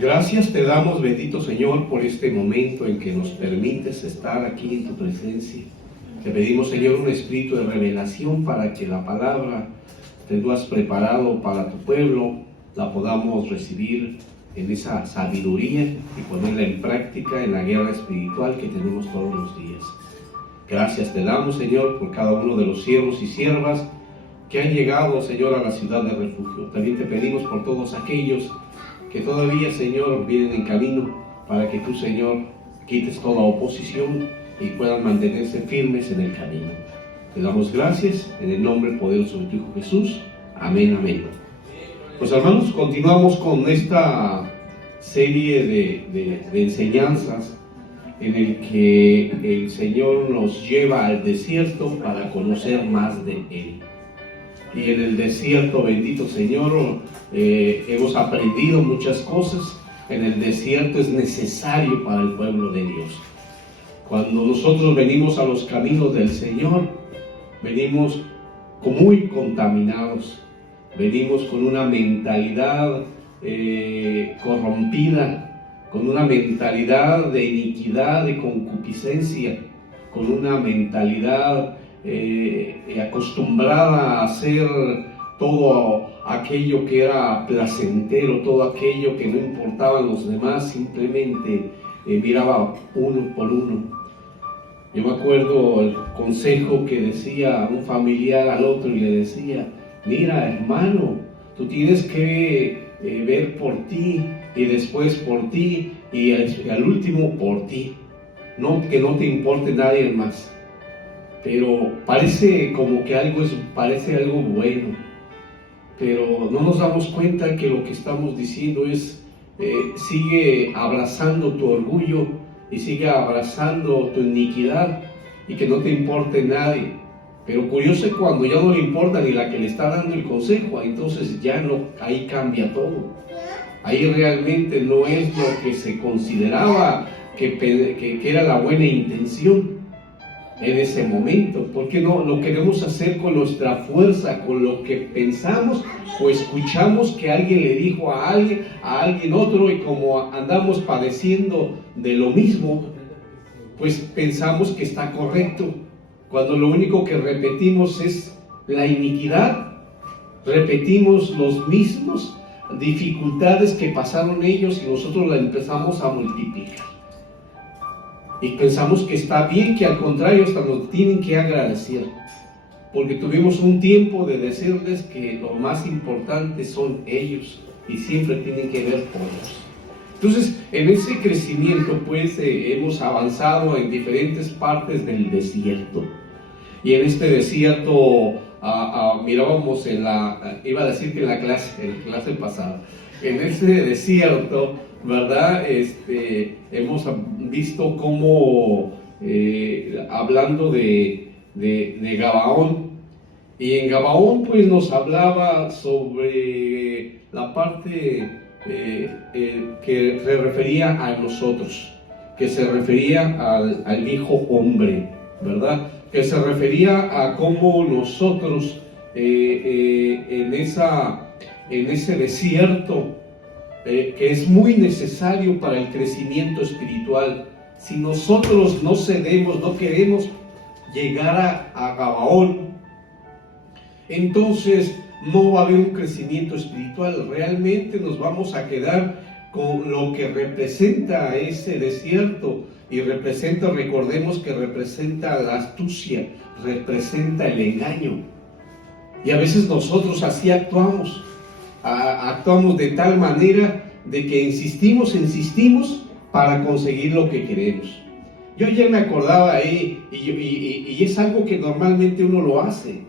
Gracias te damos, bendito Señor, por este momento en que nos permites estar aquí en tu presencia. Te pedimos, Señor, un espíritu de revelación para que la palabra que tú has preparado para tu pueblo la podamos recibir en esa sabiduría y ponerla en práctica en la guerra espiritual que tenemos todos los días. Gracias te damos, Señor, por cada uno de los siervos y siervas que han llegado, Señor, a la ciudad de refugio. También te pedimos por todos aquellos que todavía, Señor, vienen en camino, para que tú, Señor, quites toda oposición y puedan mantenerse firmes en el camino. Te damos gracias en el nombre poderoso de tu Hijo Jesús. Amén, amén. Pues, hermanos, continuamos con esta serie de enseñanzas en el que el Señor nos lleva al desierto para conocer más de Él. Y en el desierto, bendito Señor, hemos aprendido muchas cosas. En el desierto es necesario para el pueblo de Dios. Cuando nosotros venimos a los caminos del Señor, venimos muy contaminados, venimos con una mentalidad corrompida, con una mentalidad de iniquidad, de concupiscencia, con una mentalidad acostumbrada a hacer todo aquello que era placentero, todo aquello que no importaba a los demás, simplemente miraba uno por uno. Yo me acuerdo el consejo que decía un familiar al otro y le decía: mira, hermano, tú tienes que ver por ti y después por ti y al último por ti, no que no te importe nadie más. Pero parece como que parece algo bueno, pero no nos damos cuenta que lo que estamos diciendo es sigue abrazando tu orgullo y sigue abrazando tu iniquidad y que no te importe nadie. Pero curioso es cuando ya no le importa ni la que le está dando el consejo, entonces ya no, ahí cambia todo. Ahí realmente no es lo que se consideraba que era la buena intención en ese momento, porque no lo queremos hacer con nuestra fuerza, con lo que pensamos o escuchamos que alguien le dijo a alguien otro, y como andamos padeciendo de lo mismo, pues pensamos que está correcto, cuando lo único que repetimos es la iniquidad, repetimos los mismos dificultades que pasaron ellos y nosotros la empezamos a multiplicar. Y pensamos que está bien, que al contrario hasta nos tienen que agradecer, porque tuvimos un tiempo de decirles que lo más importante son ellos y siempre tienen que ver por ellos. Entonces, en ese crecimiento pues hemos avanzado en diferentes partes del desierto. Y en este desierto mirábamos iba a decir que en la clase pasada, en ese desierto, ¿verdad? Hemos visto cómo, hablando de Gabaón, y en Gabaón pues nos hablaba sobre la parte que se refería a nosotros, que se refería al viejo hombre, ¿verdad? Que se refería a cómo nosotros en ese desierto, que es muy necesario para el crecimiento espiritual. Si nosotros no cedemos, no queremos llegar a Gabaón, entonces no va a haber un crecimiento espiritual. Realmente nos vamos a quedar con lo que representa ese desierto, y recordemos que representa la astucia, representa el engaño, y a veces nosotros así actuamos de tal manera de que insistimos para conseguir lo que queremos. Yo ayer me acordaba ahí, y es algo que normalmente uno lo hace.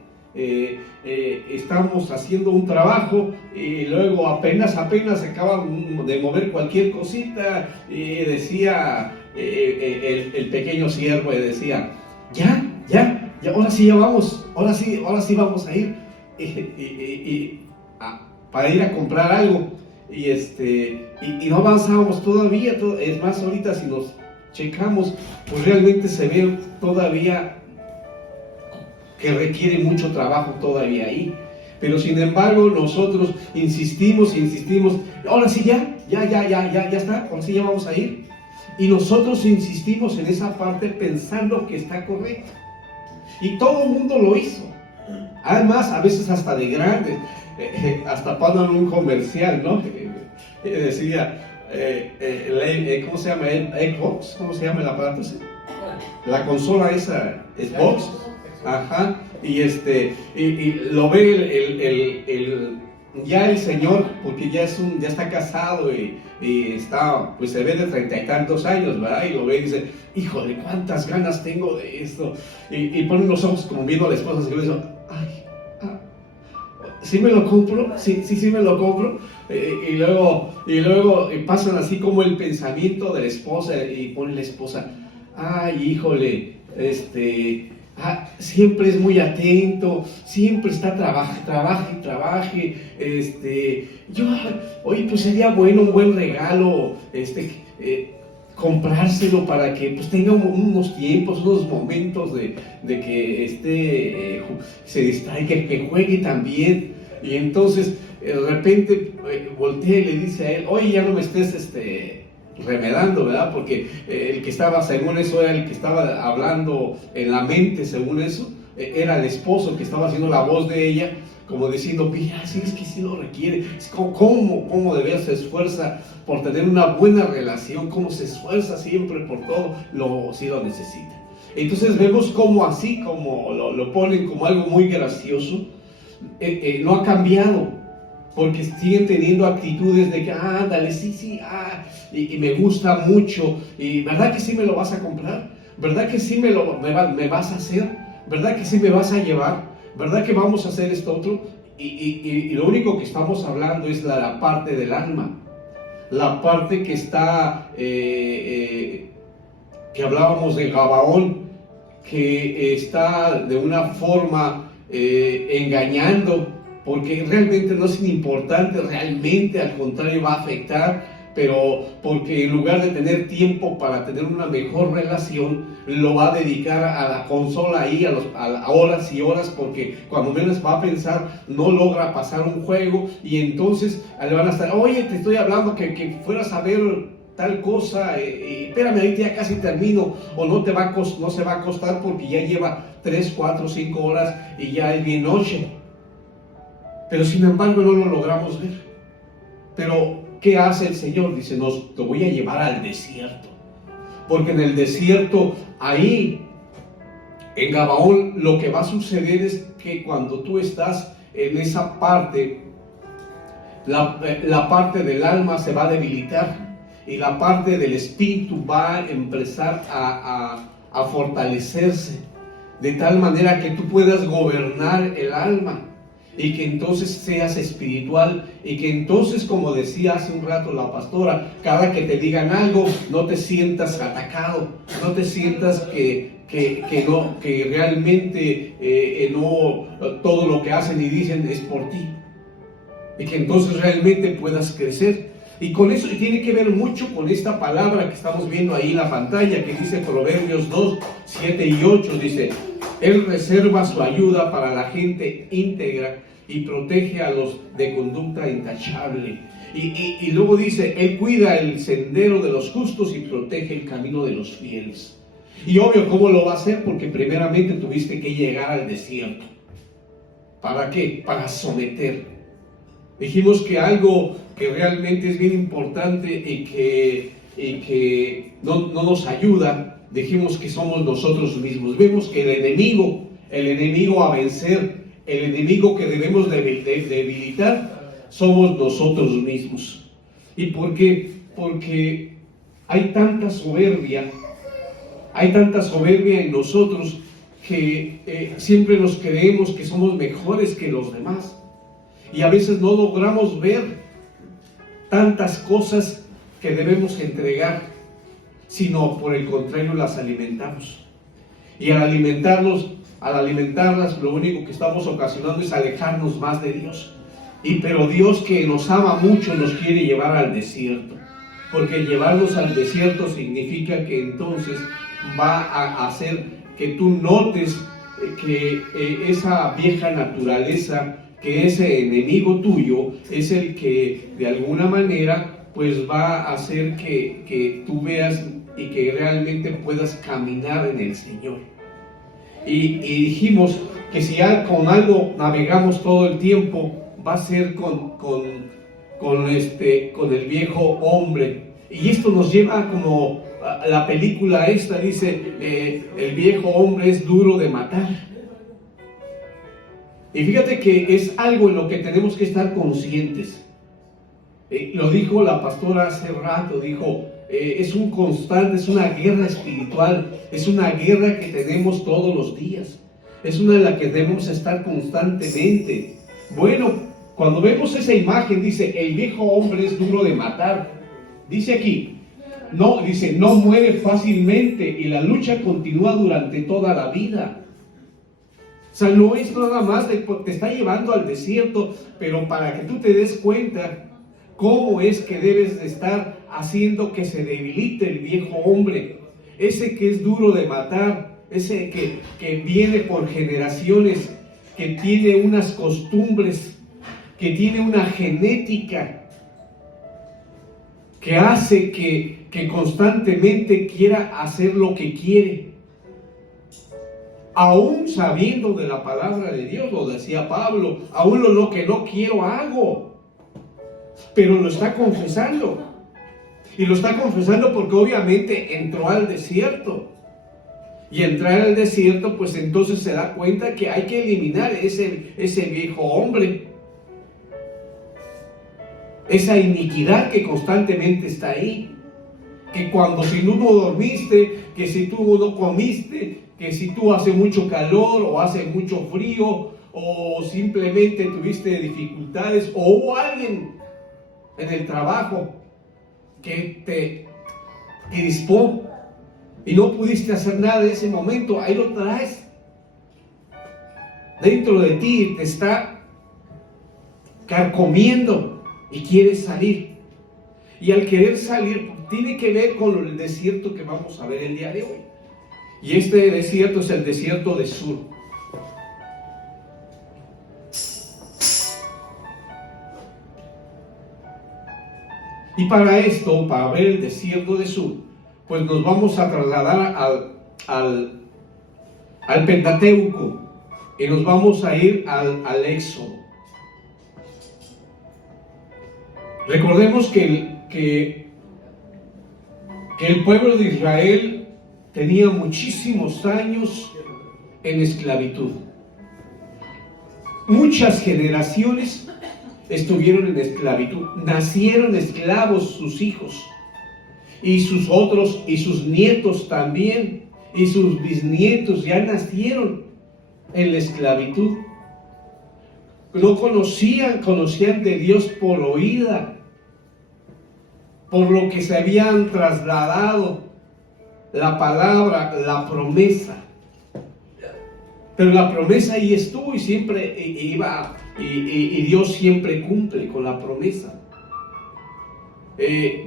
Estamos haciendo un trabajo y luego apenas acaban de mover cualquier cosita, y decía el pequeño siervo, decía: ya, ahora sí ya vamos, ahora sí vamos a ir para ir a comprar algo, y no avanzábamos todavía. Es más, ahorita si nos checamos, pues realmente se ve todavía que requiere mucho trabajo todavía ahí. Pero sin embargo nosotros insistimos, ahora sí ya está, ahora sí ya vamos a ir. Y nosotros insistimos en esa parte pensando que está correcto. Y todo el mundo lo hizo. Además, a veces hasta de grande, hasta ponen un comercial, ¿no? Decía, ¿cómo se llama? Xbox, ¿cómo se llama el aparato ese? La consola esa, Xbox. Ajá. Y lo ve ya el señor, porque ya está casado y está, pues se ve de 30 y tantos años, ¿verdad? Y lo ve y dice, híjole, cuántas ganas tengo de esto. Y pone los ojos como viendo a la esposa y le dice, ay, ¿sí me lo compro? Sí me lo compro. Y luego pasan así como el pensamiento de la esposa y pone la esposa, ay, híjole, siempre es muy atento, siempre está trabaje. Oye, pues sería bueno un buen regalo, comprárselo para que pues tenga unos tiempos, unos momentos de que se distraiga, que juegue también. Y entonces de repente voltea y le dice a él, oye, ya no me estés remedando, ¿verdad? Porque el que estaba, según eso, era el que estaba hablando en la mente, según eso, era el esposo que estaba haciendo la voz de ella, como diciendo, mira, si es que sí lo requiere, cómo de veras se esfuerza por tener una buena relación, cómo se esfuerza siempre por todo, sí lo necesita. Entonces vemos cómo así, como lo ponen como algo muy gracioso, no ha cambiado, porque siguen teniendo actitudes de que, ándale, sí, y me gusta mucho, y ¿verdad que sí me lo vas a comprar? ¿Verdad que sí me vas a hacer? ¿Verdad que sí me vas a llevar? ¿Verdad que vamos a hacer esto otro? Y lo único que estamos hablando es la parte del alma, la parte que está, que hablábamos de Gabaón, que está de una forma engañando, porque realmente no es importante, realmente al contrario va a afectar, pero porque en lugar de tener tiempo para tener una mejor relación, lo va a dedicar a la consola ahí, a horas y horas, porque cuando menos va a pensar, no logra pasar un juego, y entonces le van a estar, oye, te estoy hablando que fueras a ver tal cosa, espérame, ahorita ya casi termino, o no se va a costar porque ya lleva 3, 4, 5 horas y ya es bien noche. Pero sin embargo no lo logramos ver. Pero ¿qué hace el Señor? Dice, te voy a llevar al desierto, porque en el desierto, ahí en Gabaón, lo que va a suceder es que cuando tú estás en esa parte, la parte del alma se va a debilitar, y la parte del espíritu va a empezar a fortalecerse, de tal manera que tú puedas gobernar el alma, y que entonces seas espiritual, y que entonces, como decía hace un rato la pastora, cada que te digan algo, no te sientas atacado, no te sientas que realmente no todo lo que hacen y dicen es por ti, y que entonces realmente puedas crecer. Y con eso tiene que ver mucho con esta palabra que estamos viendo ahí en la pantalla, que dice Proverbios 2, 7 y 8, dice, Él reserva su ayuda para la gente íntegra y protege a los de conducta intachable. Y luego dice, Él cuida el sendero de los justos y protege el camino de los fieles. Y obvio, ¿cómo lo va a hacer? Porque primeramente tuviste que llegar al desierto. ¿Para qué? Para someter. Dijimos que algo que realmente es bien importante y que no nos ayuda, dijimos que somos nosotros mismos. Vemos que el enemigo a vencer, el enemigo que debemos debilitar, somos nosotros mismos. ¿Y por qué? Porque hay tanta soberbia en nosotros que siempre nos creemos que somos mejores que los demás. Y a veces no logramos ver tantas cosas que debemos entregar, sino por el contrario las alimentamos. Y al alimentarlas, lo único que estamos ocasionando es alejarnos más de Dios. Pero Dios, que nos ama mucho, nos quiere llevar al desierto. Porque llevarnos al desierto significa que entonces va a hacer que tú notes que esa vieja naturaleza que ese enemigo tuyo es el que de alguna manera pues va a hacer que tú veas y que realmente puedas caminar en el Señor. Y dijimos que si ya con algo navegamos todo el tiempo, va a ser con el viejo hombre. Y esto nos lleva como a la película esta, dice, el viejo hombre es duro de matar. Y fíjate que es algo en lo que tenemos que estar conscientes. Lo dijo la pastora hace rato, dijo, es un constante, es una guerra espiritual, es una guerra que tenemos todos los días, es una en la que debemos estar constantemente. Bueno, cuando vemos esa imagen, dice, el viejo hombre es duro de matar. Dice aquí, no muere fácilmente y la lucha continúa durante toda la vida. O sea, no es nada más te está llevando al desierto, pero para que tú te des cuenta cómo es que debes de estar haciendo que se debilite el viejo hombre, ese que es duro de matar, ese que viene por generaciones, que tiene unas costumbres, que tiene una genética, que hace que constantemente quiera hacer lo que quiere. Aún sabiendo de la palabra de Dios, lo decía Pablo, aún lo que no quiero hago, pero lo está confesando. Y lo está confesando porque obviamente entró al desierto. Y entrar al desierto, pues entonces se da cuenta que hay que eliminar ese viejo hombre. Esa iniquidad que constantemente está ahí. Que cuando si tú no dormiste, que si tú no comiste, que si tú hace mucho calor o hace mucho frío, o simplemente tuviste dificultades, o hubo alguien en el trabajo que te crispó y no pudiste hacer nada en ese momento, ahí lo traes dentro de ti, te está carcomiendo y quieres salir. Y al querer salir tiene que ver con el desierto que vamos a ver el día de hoy. Y este desierto es el desierto de Sur. Y para esto, para ver el desierto de Sur, pues nos vamos a trasladar al Pentateuco y nos vamos a ir al Éxodo. Recordemos que el pueblo de Israel tenía muchísimos años en esclavitud. Muchas generaciones estuvieron en esclavitud. Nacieron esclavos sus hijos y sus otros y sus nietos también, y sus bisnietos ya nacieron en la esclavitud. No conocían de Dios por oída, por lo que se habían trasladado la palabra, la promesa. Pero la promesa ahí estuvo y siempre iba, y Dios siempre cumple con la promesa.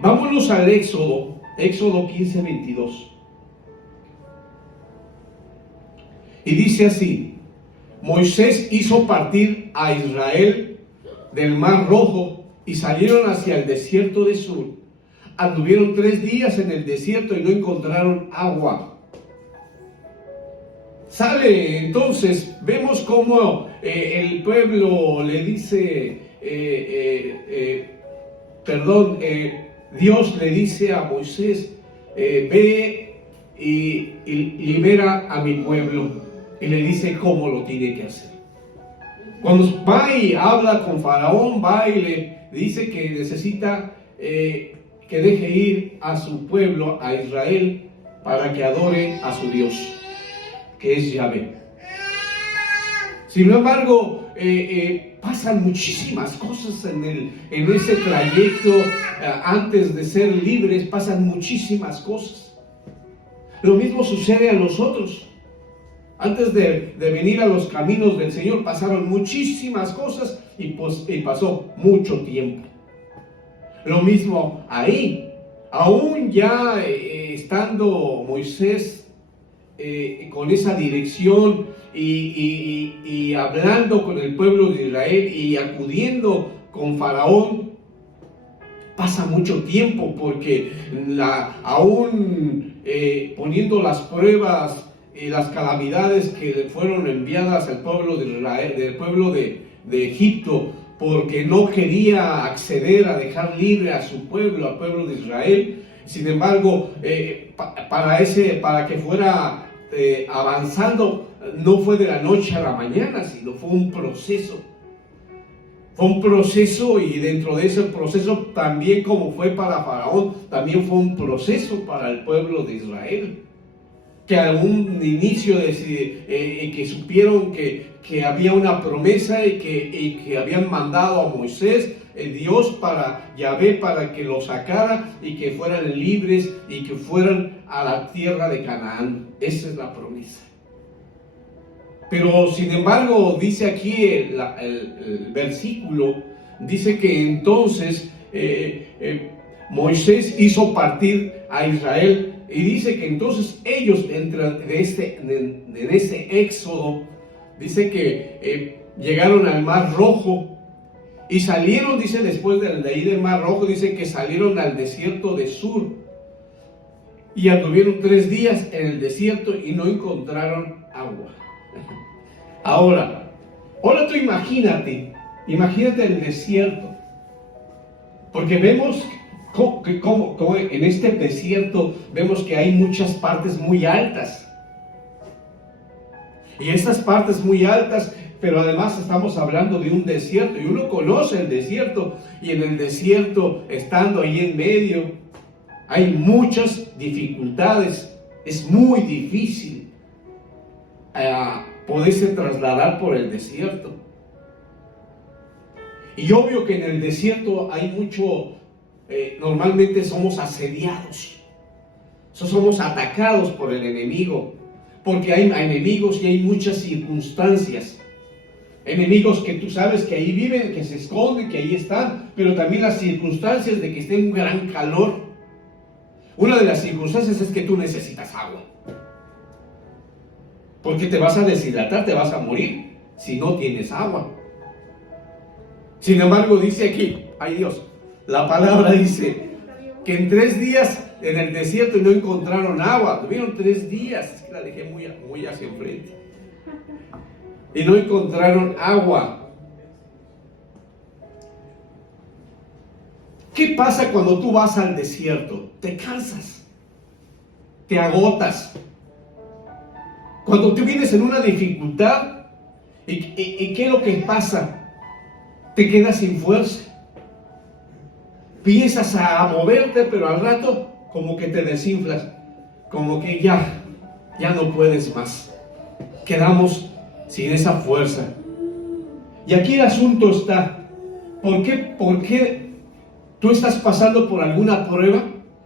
Vámonos al Éxodo 15:22. Y dice así: Moisés hizo partir a Israel del Mar Rojo y salieron hacia el desierto de Sur. Anduvieron 3 días en el desierto y no encontraron agua. Sale entonces, vemos cómo el pueblo le dice, Dios le dice a Moisés, ve y libera a mi pueblo. Y le dice cómo lo tiene que hacer. Cuando va y habla con Faraón, va y le dice que necesita que deje ir a su pueblo, a Israel, para que adore a su Dios, que es Yahvé. Sin embargo, pasan muchísimas cosas en ese trayecto. Antes de ser libres, pasan muchísimas cosas. Lo mismo sucede a nosotros. Antes de venir a los caminos del Señor, pasaron muchísimas cosas y pasó mucho tiempo. Lo mismo ahí, aún ya estando Moisés con esa dirección y hablando con el pueblo de Israel y acudiendo con Faraón, pasa mucho tiempo porque aún poniendo las pruebas y las calamidades que fueron enviadas al pueblo de Israel, del pueblo de Egipto, porque no quería acceder a dejar libre a su pueblo, al pueblo de Israel. Sin embargo, para que fuera avanzando, no fue de la noche a la mañana, sino fue un proceso. Fue un proceso, y dentro de ese proceso, también como fue para Faraón, también fue un proceso para el pueblo de Israel. Que a un inicio que supieron que había una promesa y que habían mandado a Moisés, Dios para Yahvé, para que lo sacara y que fueran libres y que fueran a la tierra de Canaán. Esa es la promesa. Pero sin embargo, dice aquí el versículo, dice que entonces Moisés hizo partir a Israel. Y dice que entonces ellos, en este éxodo, dice que llegaron al Mar Rojo y salieron, dice, después de ahí del Mar Rojo, dice que salieron al desierto de Sur y anduvieron 3 días en el desierto y no encontraron agua. Ahora tú imagínate el desierto, porque vemos como en este desierto vemos que hay muchas partes muy altas. Y estas partes muy altas, pero además estamos hablando de un desierto, y uno conoce el desierto, y en el desierto, estando ahí en medio, hay muchas dificultades. Es muy difícil poderse trasladar por el desierto. Y obvio que en el desierto hay mucho... normalmente somos asediados, somos atacados por el enemigo, porque hay enemigos y hay muchas circunstancias, enemigos que tú sabes que ahí viven, que se esconden, que ahí están, pero también las circunstancias de que esté un gran calor. Una de las circunstancias es que tú necesitas agua, porque te vas a deshidratar, te vas a morir si no tienes agua. Sin embargo, dice aquí, ay Dios, la palabra dice que en 3 días en el desierto y no encontraron agua. Tuvieron 3 días, es que la dejé muy hacia enfrente. Y no encontraron agua. ¿Qué pasa cuando tú vas al desierto? Te cansas, te agotas. Cuando tú vienes en una dificultad, ¿y qué es lo que pasa? Te quedas sin fuerza. Piensas a moverte, pero al rato como que te desinflas, como que ya no puedes más. Quedamos sin esa fuerza. Y aquí el asunto está, ¿por qué tú estás pasando por alguna prueba?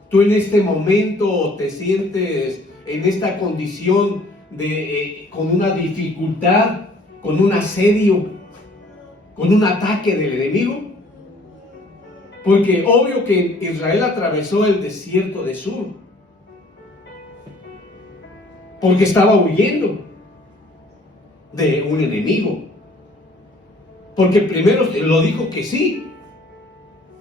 Tú en este momento te sientes en esta condición con una dificultad, con un asedio, con un ataque del enemigo. Porque obvio que Israel atravesó el desierto de Sur, porque estaba huyendo de un enemigo. Porque primero lo dijo que sí,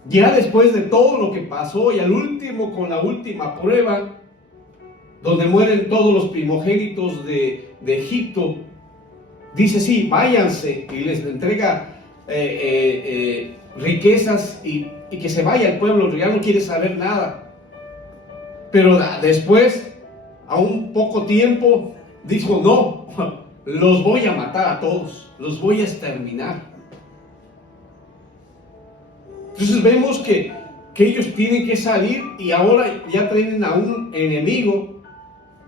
ya después de todo lo que pasó, y al último, con la última prueba, donde mueren todos los primogénitos de Egipto, dice sí, váyanse, y les entrega riquezas y que se vaya el pueblo, ya no quiere saber nada. Pero después, a un poco tiempo, dijo no, los voy a matar a todos, los voy a exterminar. Entonces vemos que ellos tienen que salir, y ahora ya tienen a un enemigo,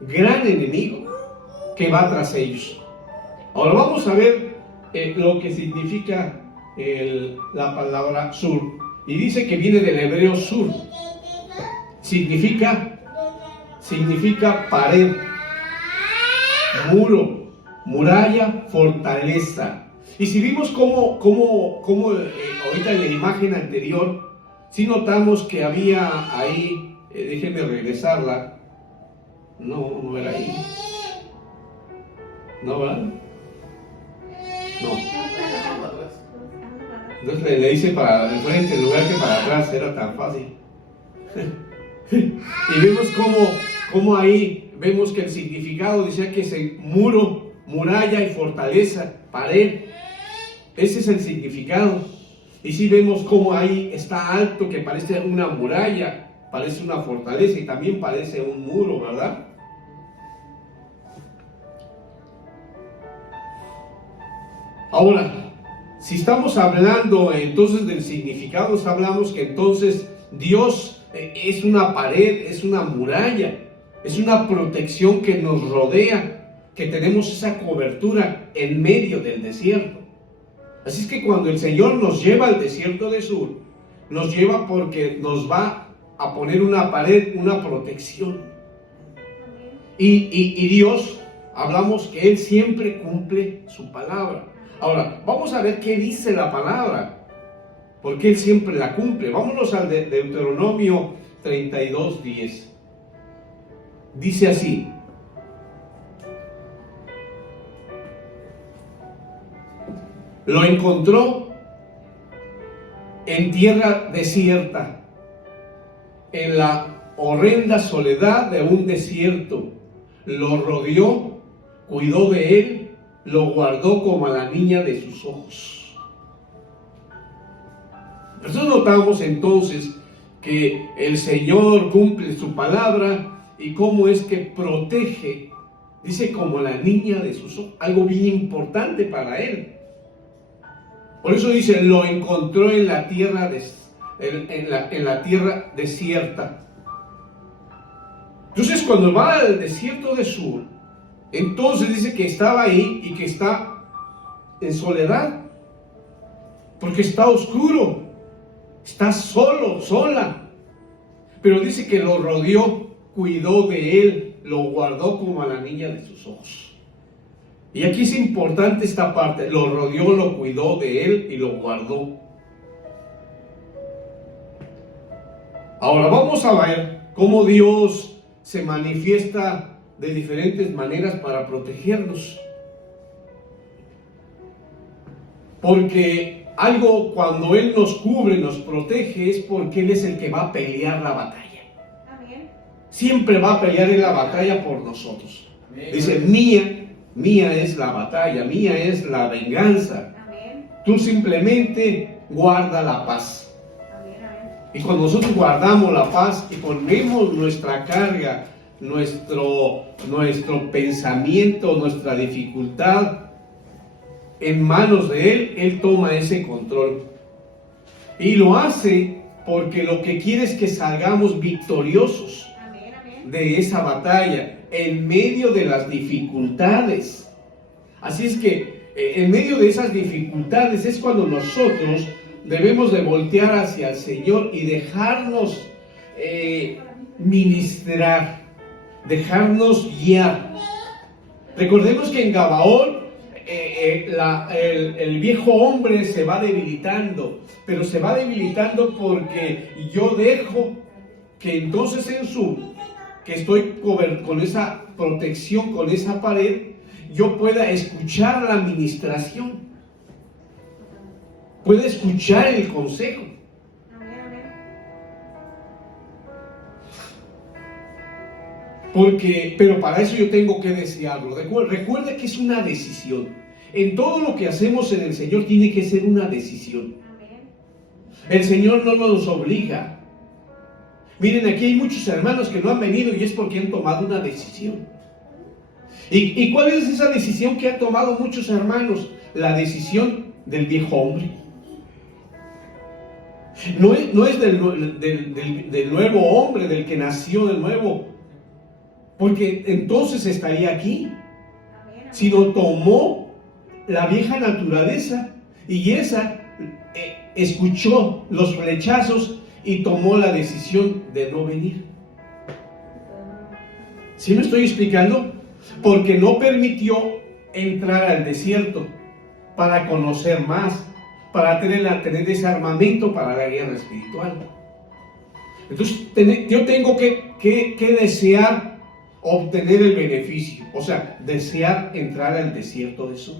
gran enemigo, que va tras ellos. Ahora vamos a ver lo que significa la palabra sur. Y dice que viene del hebreo sur. Significa pared, muro, muralla, fortaleza. Y si vimos cómo ahorita en la imagen anterior, si notamos que había ahí, déjenme regresarla. No era ahí. ¿No, verdad? No. Entonces le dice para el frente en lugar que para atrás, era tan fácil. Y vemos cómo ahí vemos que el significado decía que es muro, muralla y fortaleza, pared. Ese es el significado. Y si vemos cómo ahí está alto, que parece una muralla, parece una fortaleza y también parece un muro, ¿verdad? Ahora, si estamos hablando entonces del significado, hablamos que entonces Dios es una pared, es una muralla, es una protección que nos rodea, que tenemos esa cobertura en medio del desierto. Así es que cuando el Señor nos lleva al desierto de Sur, nos lleva porque nos va a poner una pared, una protección. Y Dios, hablamos que Él siempre cumple su palabra. Ahora, vamos a ver qué dice la palabra, porque Él siempre la cumple. Vámonos al Deuteronomio 32:10. Dice así: lo encontró en tierra desierta, en la horrenda soledad de un desierto. Lo rodeó, cuidó de él, lo guardó como a la niña de sus ojos. Nosotros notamos entonces que el Señor cumple su palabra y cómo es que protege, dice como la niña de sus ojos, algo bien importante para él. Por eso dice, lo encontró en la tierra, en la tierra desierta. Entonces cuando va al desierto de Sur, entonces dice que estaba ahí y que está en soledad, porque está oscuro, está solo, sola. Pero dice que lo rodeó, cuidó de él, lo guardó como a la niña de sus ojos. Y aquí es importante esta parte: lo rodeó, lo cuidó de él y lo guardó. Ahora vamos a ver cómo Dios se manifiesta de diferentes maneras para protegernos. Porque algo, cuando Él nos cubre, nos protege, es porque Él es el que va a pelear la batalla. Amén. Siempre va a pelear en la batalla por nosotros. Amén. Dice, mía es la batalla, mía es la venganza. Amén. Tú simplemente guarda la paz. Amén, amén. Y cuando nosotros guardamos la paz y ponemos nuestra carga, nuestro pensamiento, nuestra dificultad en manos de Él, Él toma ese control. Y lo hace porque lo que quiere es que salgamos victoriosos de esa batalla, en medio de las dificultades. Así es que en medio de esas dificultades es cuando nosotros debemos de voltear hacia el Señor y dejarnos ministrar, dejarnos guiar. Recordemos que en Gabaón el viejo hombre se va debilitando, pero se va debilitando porque yo dejo que entonces que estoy con esa protección, con esa pared, yo pueda escuchar la administración, pueda escuchar el consejo. Pero para eso yo tengo que desearlo. Recuerda que es una decisión. En todo lo que hacemos en el Señor tiene que ser una decisión. El Señor no nos obliga. Miren, aquí hay muchos hermanos que no han venido y es porque han tomado una decisión. ¿Y cuál es esa decisión que han tomado muchos hermanos? La decisión del viejo hombre. No es del nuevo hombre, del que nació de nuevo, porque entonces estaría aquí, sino tomó la vieja naturaleza y esa escuchó los rechazos y tomó la decisión de no venir. ¿Sí me estoy explicando? Porque no permitió entrar al desierto para conocer más, para tener ese armamento para la guerra espiritual. Entonces yo tengo que desear obtener el beneficio, o sea, desear entrar al desierto de Sur.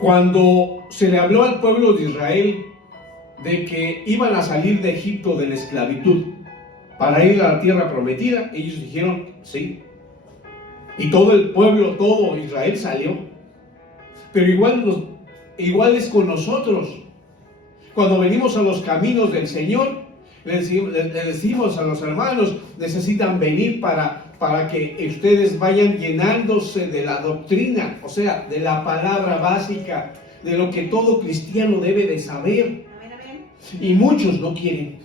Cuando se le habló al pueblo de Israel de que iban a salir de Egipto de la esclavitud para ir a la tierra prometida, ellos dijeron sí. Y todo el pueblo, todo Israel salió. Pero igual es con nosotros. Cuando venimos a los caminos del Señor, le decimos a los hermanos, necesitan venir para que ustedes vayan llenándose de la doctrina, o sea, de la palabra básica, de lo que todo cristiano debe de saber. Y muchos no quieren.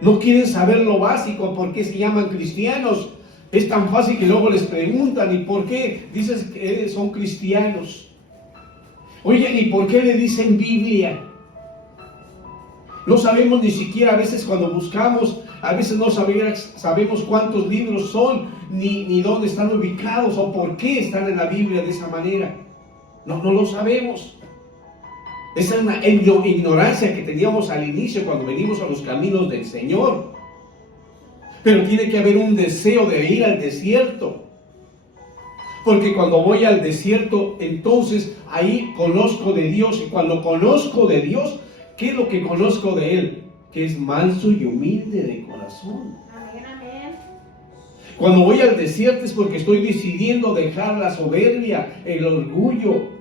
No quieren saber lo básico. ¿Por qué se llaman cristianos? Es tan fácil que luego les preguntan, ¿y por qué dices que son cristianos? Oigan, ¿y por qué le dicen Biblia? No sabemos ni siquiera, a veces cuando buscamos, a veces no sabemos cuántos libros son, ni dónde están ubicados, o por qué están en la Biblia de esa manera. No lo sabemos. Esa es una ignorancia que teníamos al inicio cuando venimos a los caminos del Señor. Pero tiene que haber un deseo de ir al desierto. Porque cuando voy al desierto, entonces ahí conozco de Dios. Y cuando conozco de Dios, ¿qué es lo que conozco de Él? Que es manso y humilde de corazón. Amén, amén. Cuando voy al desierto es porque estoy decidiendo dejar la soberbia, el orgullo,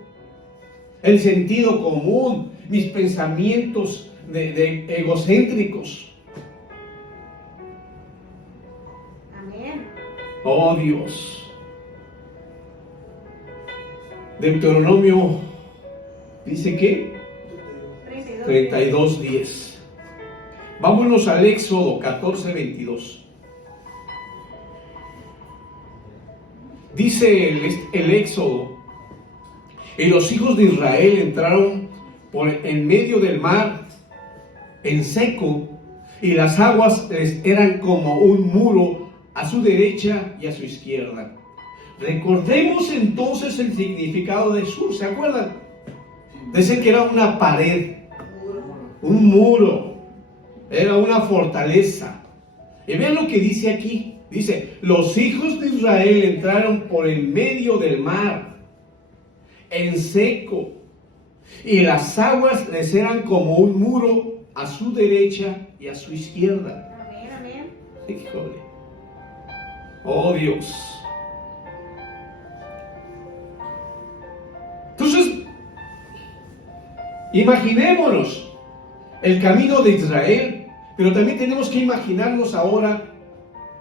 el sentido común, mis pensamientos de egocéntricos. Amén. Oh Dios. Deuteronomio dice que 32:10. Vámonos al Éxodo 14:22. Dice el Éxodo: y los hijos de Israel entraron en medio del mar en seco, y las aguas les eran como un muro a su derecha y a su izquierda. Recordemos entonces el significado de Sur, ¿se acuerdan? Dice que era una pared, un muro, era una fortaleza. Y vean lo que dice aquí. Dice: los hijos de Israel entraron por el medio del mar en seco, y las aguas les eran como un muro a su derecha y a su izquierda. Amén, amén. Híjole. Oh Dios. Entonces, imaginémonos el camino de Israel, pero también tenemos que imaginarnos ahora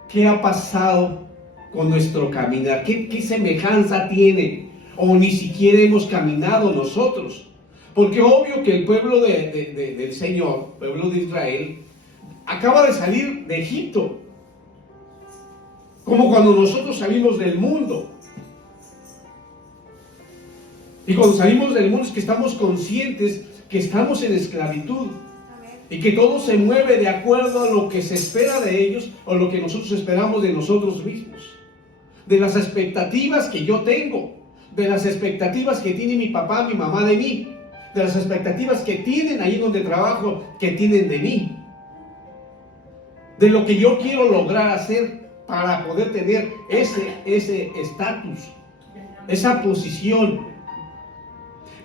qué ha pasado con nuestro caminar, qué semejanza tiene, o ni siquiera hemos caminado nosotros. Porque obvio que el pueblo del Señor, pueblo de Israel, acaba de salir de Egipto, como cuando nosotros salimos del mundo. Y cuando salimos del mundo es que estamos conscientes que estamos en esclavitud. Y que todo se mueve de acuerdo a lo que se espera de ellos o lo que nosotros esperamos de nosotros mismos. De las expectativas que yo tengo, de las expectativas que tiene mi papá, mi mamá de mí, de las expectativas que tienen ahí donde trabajo, que tienen de mí. De lo que yo quiero lograr hacer para poder tener ese estatus, esa posición.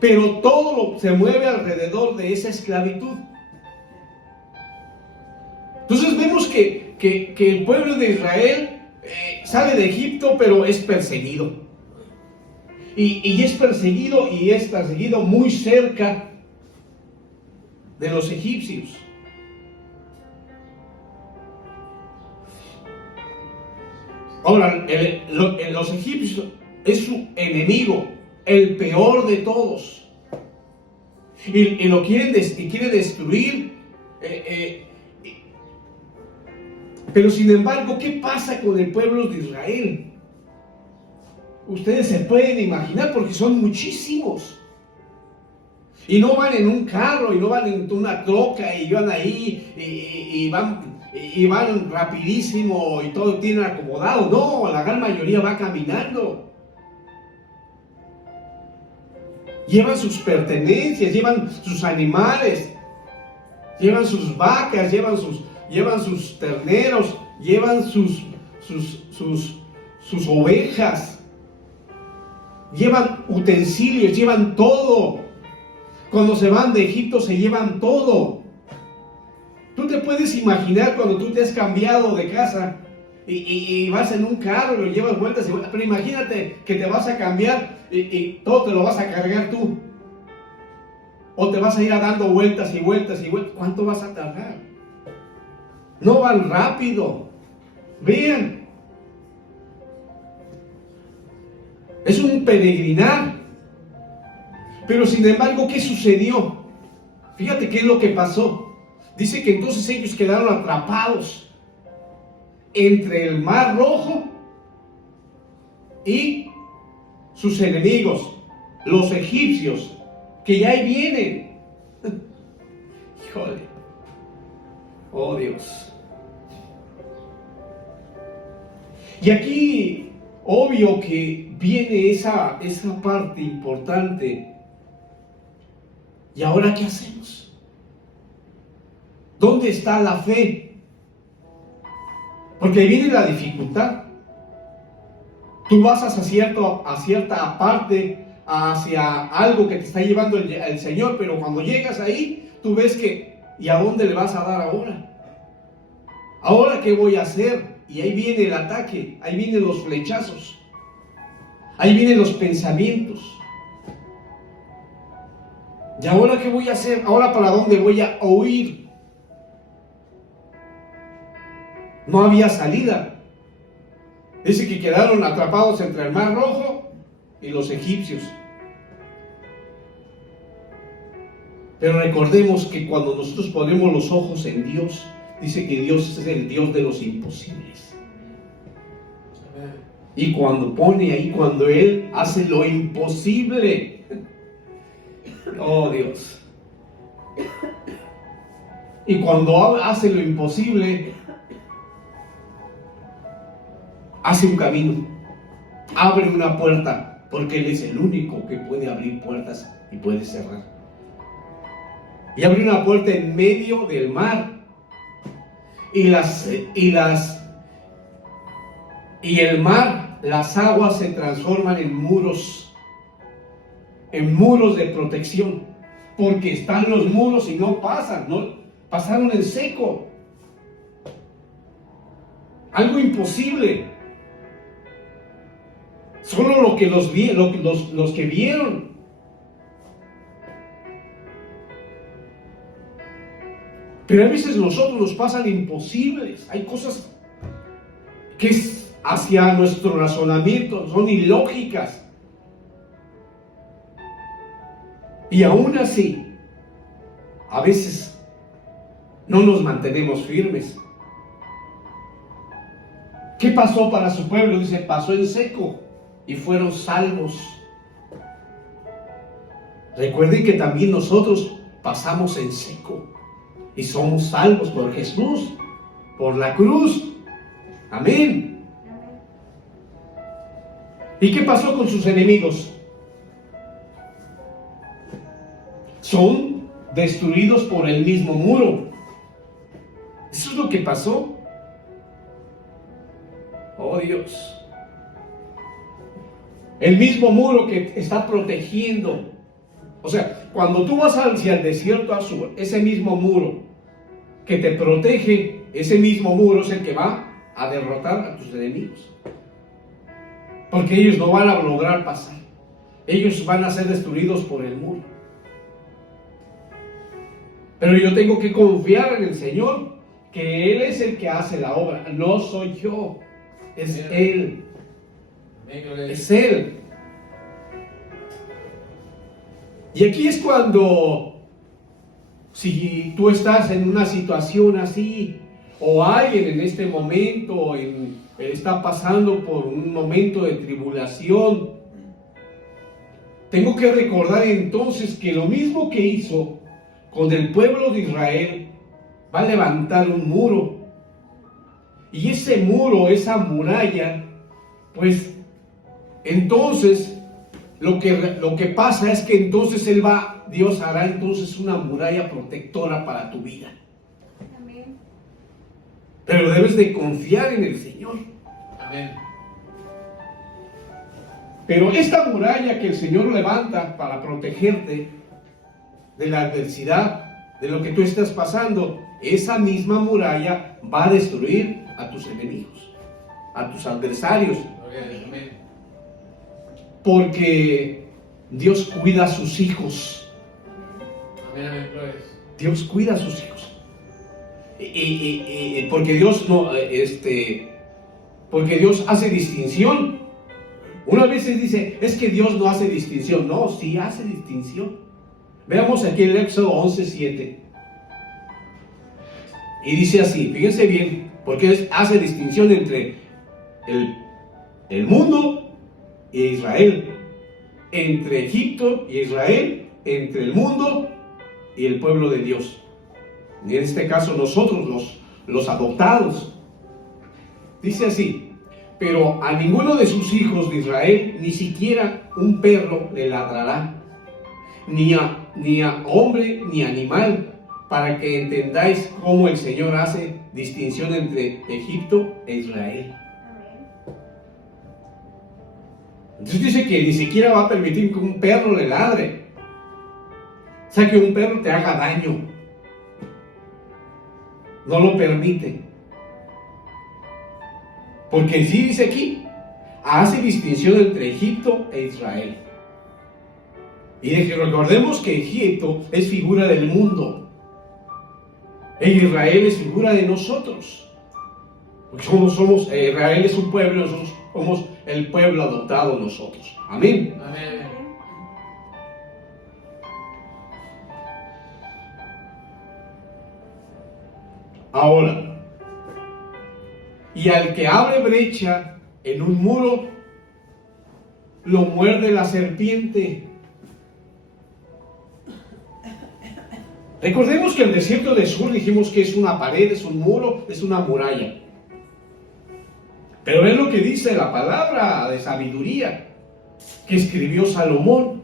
Pero todo se mueve alrededor de esa esclavitud. Entonces vemos que el pueblo de Israel sale de Egipto, pero es perseguido. Y es perseguido muy cerca de los egipcios. Ahora, los egipcios es su enemigo, el peor de todos. Y lo quiere destruir. Pero sin embargo, ¿qué pasa con el pueblo de Israel? Ustedes se pueden imaginar, porque son muchísimos. Y no van en un carro, y no van en una troca, y van ahí, y van rapidísimo, y todo tienen acomodado. No, la gran mayoría va caminando. Llevan sus pertenencias, llevan sus animales. Llevan sus vacas, llevan sus terneros, llevan sus ovejas, llevan utensilios, llevan todo. Cuando se van de Egipto se llevan todo. Tú te puedes imaginar cuando tú te has cambiado de casa y vas en un carro y lo llevas vueltas y vueltas, pero imagínate que te vas a cambiar y todo te lo vas a cargar tú. O te vas a ir dando vueltas y vueltas y vueltas. ¿Cuánto vas a tardar? No van rápido. Vean. Es un peregrinar. Pero sin embargo, ¿qué sucedió? Fíjate qué es lo que pasó. Dice que entonces ellos quedaron atrapados entre el Mar Rojo y sus enemigos, los egipcios, que ya ahí vienen. Híjole. Oh Dios. Y aquí, obvio que viene esa parte importante. ¿Y ahora qué hacemos? ¿Dónde está la fe? Porque ahí viene la dificultad. Tú vas a cierta parte, hacia algo que te está llevando el Señor, pero cuando llegas ahí, tú ves que, ¿y a dónde le vas a dar ahora? ¿Ahora qué voy a hacer? Y ahí viene el ataque, ahí vienen los flechazos, ahí vienen los pensamientos. ¿Y ahora qué voy a hacer? ¿Ahora para dónde voy a huir? No había salida. Dice que quedaron atrapados entre el Mar Rojo y los egipcios. Pero recordemos que cuando nosotros ponemos los ojos en Dios, dice que Dios es el Dios de los imposibles. Y cuando Él hace lo imposible, oh Dios. Y cuando hace lo imposible, hace un camino, abre una puerta, porque Él es el único que puede abrir puertas y puede cerrar. Y abre una puerta en medio del mar. Y el mar, las aguas se transforman en muros de protección, porque están los muros y no pasaron en seco. Algo imposible. Solo los que vieron. Pero a veces nosotros nos pasan imposibles. Hay cosas que hacia nuestro razonamiento son ilógicas. Y aún así, a veces no nos mantenemos firmes. ¿Qué pasó para su pueblo? Dice, pasó en seco y fueron salvos. Recuerden que también nosotros pasamos en seco y somos salvos por Jesús, por la cruz. Amén. ¿Y qué pasó con sus enemigos? Son destruidos por el mismo muro. Eso es lo que pasó. Oh Dios. El mismo muro que está protegiendo. O sea, cuando tú vas hacia el desierto azul, ese mismo muro que te protege, ese mismo muro es el que va a derrotar a tus enemigos. Porque ellos no van a lograr pasar. Ellos van a ser destruidos por el muro. Pero yo tengo que confiar en el Señor, que Él es el que hace la obra. No soy yo, es Él. Es Él. Y aquí es cuando, si tú estás en una situación así, o alguien en este momento está pasando por un momento de tribulación, tengo que recordar entonces que lo mismo que hizo con el pueblo de Israel, va a levantar un muro. Y ese muro, esa muralla, pues entonces lo que pasa es que entonces Dios hará entonces una muralla protectora para tu vida. Amén. Pero debes de confiar en el Señor. Amén. Pero esta muralla que el Señor levanta para protegerte de la adversidad, de lo que tú estás pasando, esa misma muralla va a destruir a tus enemigos, a tus adversarios. Amén. Porque Dios cuida a sus hijos. Amén, amén, gloria. Dios cuida a sus hijos. Porque Dios no, porque Dios hace distinción. Una vez se dice, es que Dios no hace distinción. No, sí hace distinción. Veamos aquí el Éxodo 11:7. Y dice así, fíjense bien, porque hace distinción entre el mundo e Israel, entre Egipto y Israel, entre el mundo y el pueblo de Dios. Y en este caso nosotros, los adoptados. Dice así, pero a ninguno de sus hijos de Israel, ni siquiera un perro le ladrará, ni a hombre ni animal, para que entendáis cómo el Señor hace distinción entre Egipto e Israel. Amén. Entonces dice que ni siquiera va a permitir que un perro le ladre. O sea, que un perro te haga daño. No lo permite. Porque sí dice aquí, hace distinción entre Egipto e Israel. Y recordemos que Egipto es figura del mundo. E Israel es figura de nosotros. Porque Israel es un pueblo, nosotros somos el pueblo adoptado nosotros. Amén. Amén. Ahora, y al que abre brecha en un muro, lo muerde la serpiente. Recordemos que el desierto de Sur dijimos que es una pared, es un muro, es una muralla. Pero es lo que dice la palabra de sabiduría que escribió Salomón.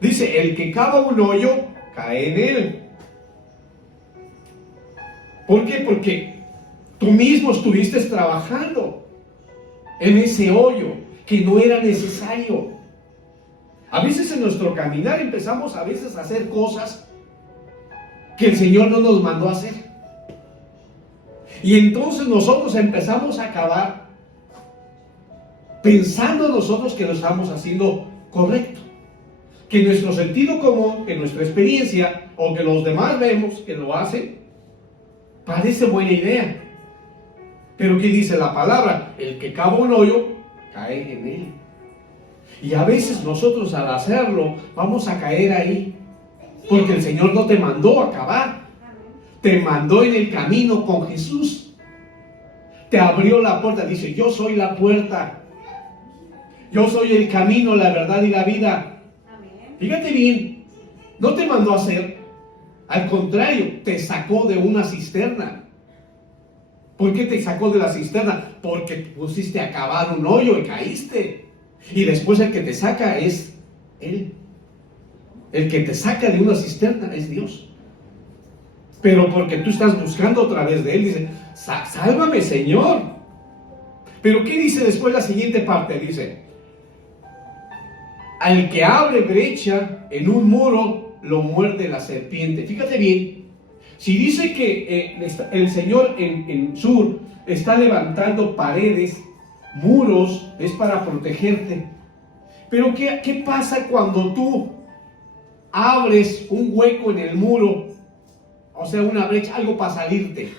Dice, el que cava un hoyo, cae en él. ¿Por qué? Porque tú mismo estuviste trabajando en ese hoyo que no era necesario. A veces en nuestro caminar empezamos a veces a hacer cosas que el Señor no nos mandó a hacer. Y entonces nosotros empezamos a cavar pensando nosotros que lo estamos haciendo correcto. Que nuestro sentido común, que nuestra experiencia o que los demás vemos que lo hacen, parece buena idea. Pero ¿qué dice la palabra? El que cava un hoyo, cae en él. Y a veces nosotros al hacerlo vamos a caer ahí. Porque el Señor no te mandó a cavar. Te mandó en el camino con Jesús. Te abrió la puerta. Dice, yo soy la puerta. Yo soy el camino, la verdad y la vida. Amén. Fíjate bien. No te mandó a hacer. Al contrario, te sacó de una cisterna. ¿Por qué te sacó de la cisterna? Porque pusiste a cavar un hoyo y caíste. Y después el que te saca es Él. El que te saca de una cisterna es Dios. Pero porque tú estás buscando otra vez de Él, dice, sálvame, Señor. Pero ¿qué dice después la siguiente parte? Dice, al que abre brecha en un muro, lo muerde la serpiente. Fíjate bien, si dice que el Señor en Sur está levantando paredes, muros, es para protegerte. Pero ¿qué pasa cuando tú abres un hueco en el muro? O sea, una brecha, algo para salirte.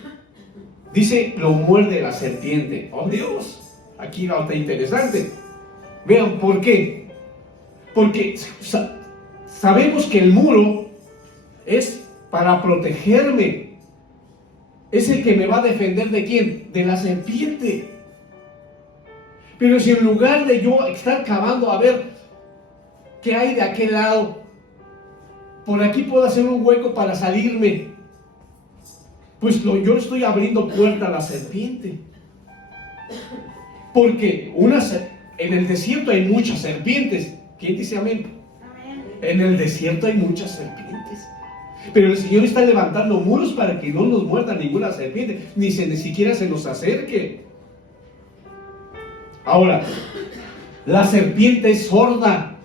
Dice, lo muerde la serpiente. ¡Oh, Dios! Aquí va otra interesante. Vean, ¿por qué? Porque sabemos que el muro es para protegerme. Es el que me va a defender ¿de quién? De la serpiente. Pero si en lugar de yo estar cavando a ver qué hay de aquel lado, por aquí puedo hacer un hueco para salirme, pues yo estoy abriendo puerta a la serpiente. Porque en el desierto hay muchas serpientes. ¿Quién dice amén? Amén. En el desierto hay muchas serpientes. Pero el Señor está levantando muros para que no nos muerda ninguna serpiente, ni siquiera se nos acerque. Ahora, la serpiente es sorda.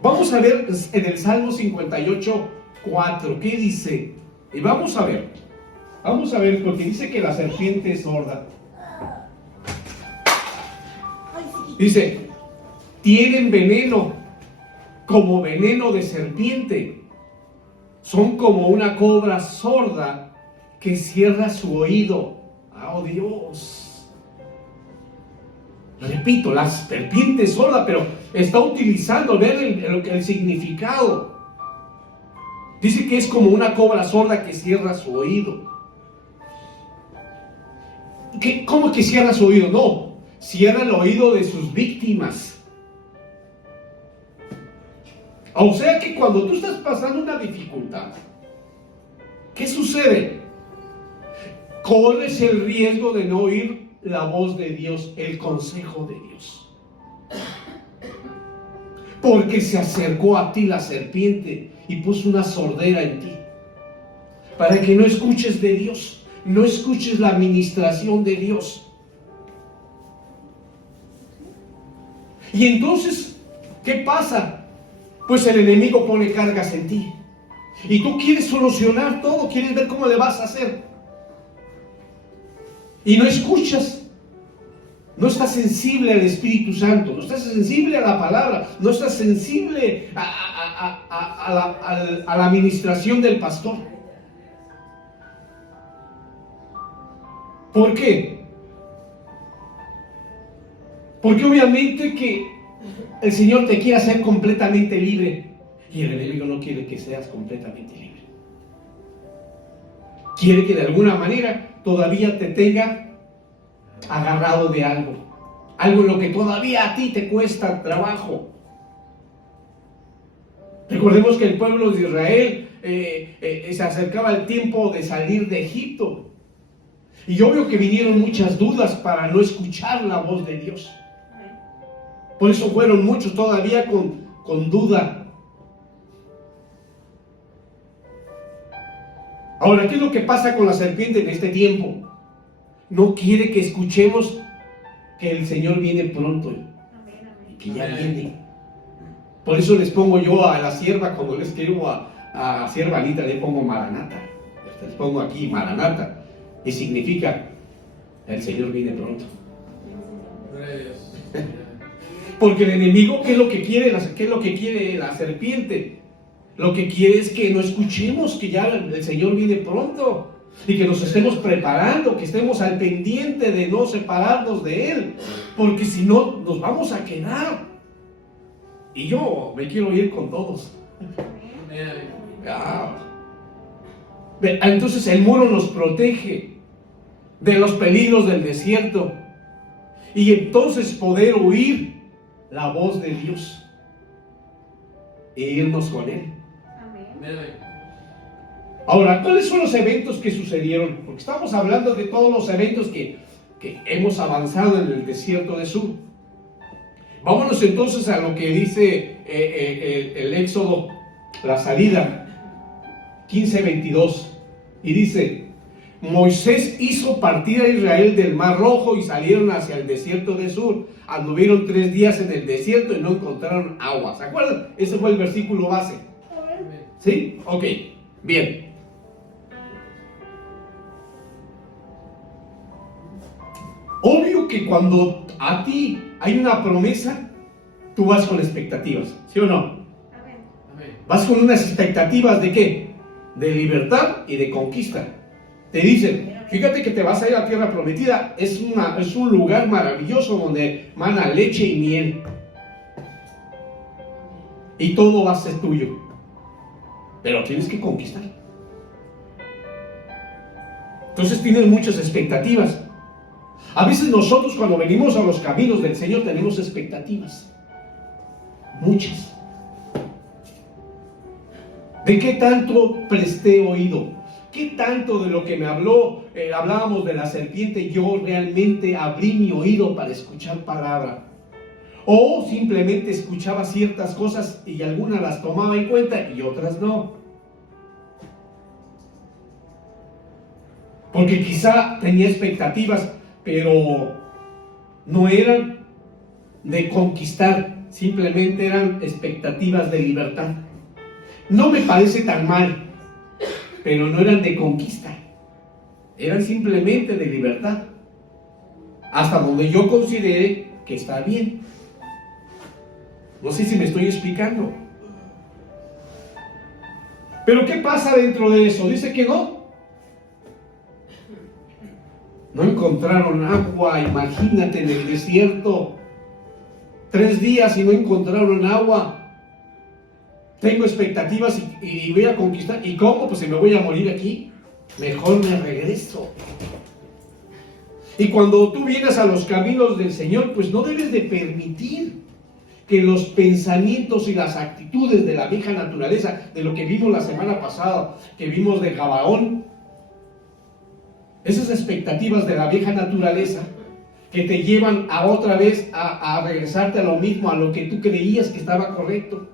Vamos a ver en el Salmo 58:4, ¿qué dice? Y vamos a ver, porque dice que la serpiente es sorda. Dice, tienen veneno, como veneno de serpiente. Son como una cobra sorda que cierra su oído. ¡Oh, Dios! Repito, la serpiente es sorda, pero está utilizando, ver el significado. Dice que es como una cobra sorda que cierra su oído. ¿Cómo que cierra su oído? No, cierra el oído de sus víctimas. O sea que cuando tú estás pasando una dificultad, ¿qué sucede? Corres el riesgo de no oír la voz de Dios, el consejo de Dios. Porque se acercó a ti la serpiente y puso una sordera en ti, para que no escuches de Dios, no escuches la administración de Dios. Y entonces, ¿qué pasa? Pues el enemigo pone cargas en ti. Y tú quieres solucionar todo, quieres ver cómo le vas a hacer. Y no escuchas. No estás sensible al Espíritu Santo, no estás sensible a la palabra, no estás sensible a la administración del pastor. ¿Por qué? Porque obviamente que el Señor te quiere hacer completamente libre y el enemigo no quiere que seas completamente libre. Quiere que de alguna manera todavía te tenga agarrado de algo en lo que todavía a ti te cuesta trabajo. Recordemos que el pueblo de Israel se acercaba el tiempo de salir de Egipto, y obvio que vinieron muchas dudas para no escuchar la voz de Dios. Por eso fueron muchos todavía con duda. Ahora, ¿qué es lo que pasa con la serpiente en este tiempo? No quiere que escuchemos que el Señor viene pronto, que ya viene. Por eso les pongo yo a la sierva, cuando les escribo a sierva Anita, le pongo Maranata. Les pongo aquí Maranata, y significa el Señor viene pronto. Gloria a Dios. Porque el enemigo, ¿qué es lo que quiere? ¿Qué es lo que quiere la serpiente? Lo que quiere es que no escuchemos que ya el Señor viene pronto, y que nos estemos preparando, que estemos al pendiente de no separarnos de Él, porque si no nos vamos a quedar. Y yo me quiero ir con todos. Entonces el muro nos protege de los peligros del desierto, y entonces poder oír la voz de Dios e irnos con Él. Ahora, ¿cuáles son los eventos que sucedieron? Porque estamos hablando de todos los eventos que hemos avanzado en el desierto de Sur. Vámonos entonces a lo que dice el Éxodo, la salida, 15:22. Y dice: Moisés hizo partir a Israel del Mar Rojo y salieron hacia el desierto de Sur. Anduvieron 3 días en el desierto y no encontraron agua. ¿Se acuerdan? Ese fue el versículo base. ¿Sí? Ok, bien. Obvio que cuando a ti hay una promesa, tú vas con expectativas, ¿sí o no? Amén. Vas con unas expectativas ¿de qué? De libertad y de conquista. Te dicen, fíjate que te vas a ir a la tierra prometida, es un lugar maravilloso donde mana leche y miel, y todo va a ser tuyo, pero tienes que conquistar. Entonces tienes muchas expectativas. A veces nosotros, cuando venimos a los caminos del Señor, tenemos expectativas, muchas. ¿De qué tanto presté oído? ¿Qué tanto de lo que me habló, hablábamos de la serpiente, yo realmente abrí mi oído para escuchar palabra? O simplemente escuchaba ciertas cosas y algunas las tomaba en cuenta y otras no. Porque quizá tenía expectativas, pero no eran de conquistar, simplemente eran expectativas de libertad. No me parece tan mal, pero no eran de conquista, eran simplemente de libertad, hasta donde yo considere que está bien. No sé si me estoy explicando. Pero ¿qué pasa dentro de eso? Dice que no encontraron agua. Imagínate, en el desierto 3 días y no encontraron agua. Tengo expectativas y voy a conquistar. ¿Y cómo? Pues si me voy a morir aquí, mejor me regreso. Y cuando tú vienes a los caminos del Señor, pues no debes de permitir que los pensamientos y las actitudes de la vieja naturaleza, de lo que vimos la semana pasada, que vimos de Gabaón, esas expectativas de la vieja naturaleza que te llevan a otra vez a regresarte a lo mismo, a lo que tú creías que estaba correcto,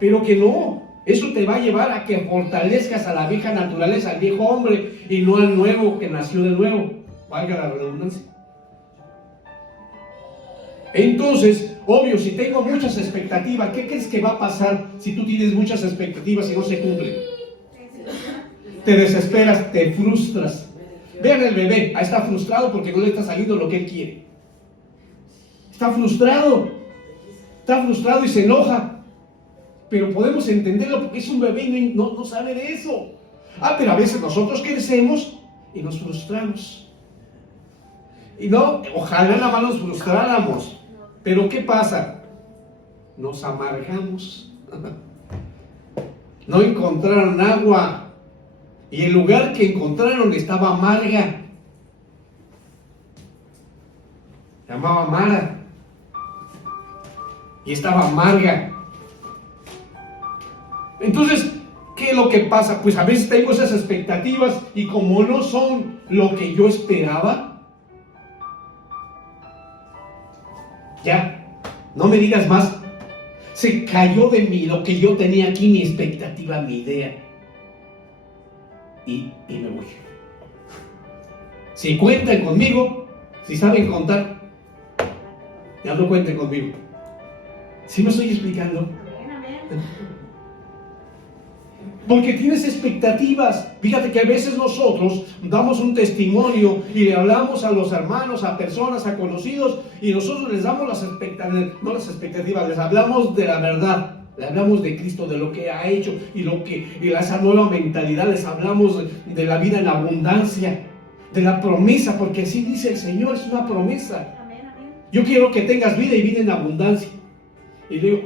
pero que no, eso te va a llevar a que fortalezcas a la vieja naturaleza, al viejo hombre, y no al nuevo que nació de nuevo, valga la redundancia. Entonces, obvio, si tengo muchas expectativas, ¿qué crees que va a pasar si tú tienes muchas expectativas y no se cumplen? Te desesperas, te frustras. Vean el bebé, ahí está frustrado porque no le está saliendo lo que él quiere. Está frustrado y se enoja. Pero podemos entenderlo porque es un bebé y no sabe de eso. Pero a veces nosotros crecemos y nos frustramos. Y no, ojalá nada más nos frustráramos. Pero ¿qué pasa? Nos amargamos. No encontraron agua. Y el lugar que encontraron estaba amarga. Se llamaba Mara. Y estaba amarga. Entonces, ¿qué es lo que pasa? Pues a veces tengo esas expectativas y como no son lo que yo esperaba, ya, no me digas más. Se cayó de mí lo que yo tenía aquí, mi expectativa, mi idea. Y me voy. Si cuentan conmigo, si saben contar, ya no cuenten conmigo. ¿Sí me estoy explicando? Amén. Porque tienes expectativas. Fíjate que a veces nosotros damos un testimonio y le hablamos a los hermanos, a personas, a conocidos, y nosotros les damos las expectativas, no las expectativas, les hablamos de la verdad, le hablamos de Cristo, de lo que ha hecho y esa nueva mentalidad, les hablamos de la vida en abundancia, de la promesa, porque así dice el Señor, es una promesa. Amén, amén. Yo quiero que tengas vida y vida en abundancia. Y digo,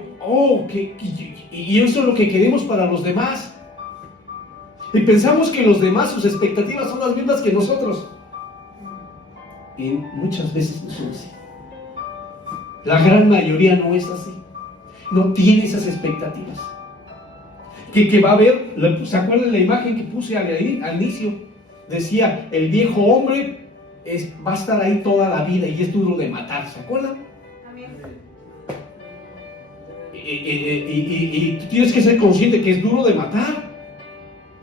y eso es lo que queremos para los demás. Y pensamos que los demás, sus expectativas son las mismas que nosotros. Y muchas veces no son así. La gran mayoría no es así. No tiene esas expectativas. Que va a haber, ¿se acuerdan la imagen que puse al inicio? Decía, el viejo hombre va a estar ahí toda la vida y es duro de matar, ¿se acuerdan? Amén. Y tú tienes que ser consciente que es duro de matar.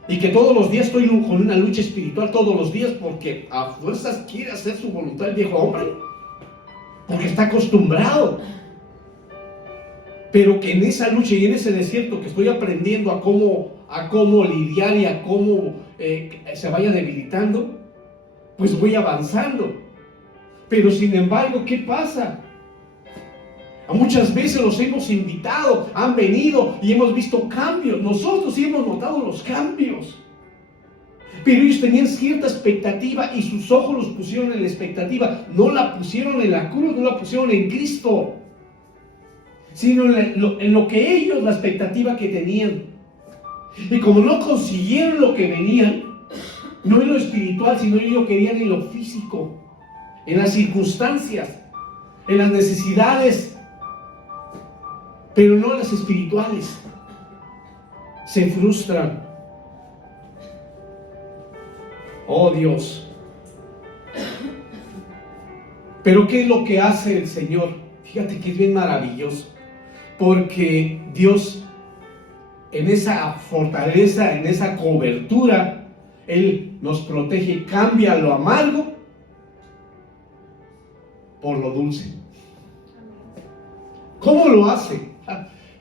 Y que todos los días estoy con una lucha espiritual, todos los días, porque a fuerzas quiere hacer su voluntad el viejo hombre. Porque está acostumbrado. Pero que en esa lucha y en ese desierto que estoy aprendiendo a cómo lidiar y a cómo se vaya debilitando, pues voy avanzando. Pero sin embargo, ¿qué pasa? Muchas veces los hemos invitado, han venido y hemos visto cambios. Nosotros sí hemos notado los cambios. Pero ellos tenían cierta expectativa y sus ojos los pusieron en la expectativa. No la pusieron en la cruz, no la pusieron en Cristo, sino en lo que ellos, la expectativa que tenían. Y como no consiguieron lo que venían, no en lo espiritual, sino ellos lo querían en lo físico, en las circunstancias, en las necesidades, pero no las espirituales. Se frustran. Oh Dios. Pero ¿qué es lo que hace el Señor? Fíjate que es bien maravilloso, porque Dios en esa fortaleza, en esa cobertura, Él nos protege, cambia lo amargo por lo dulce. ¿Cómo lo hace?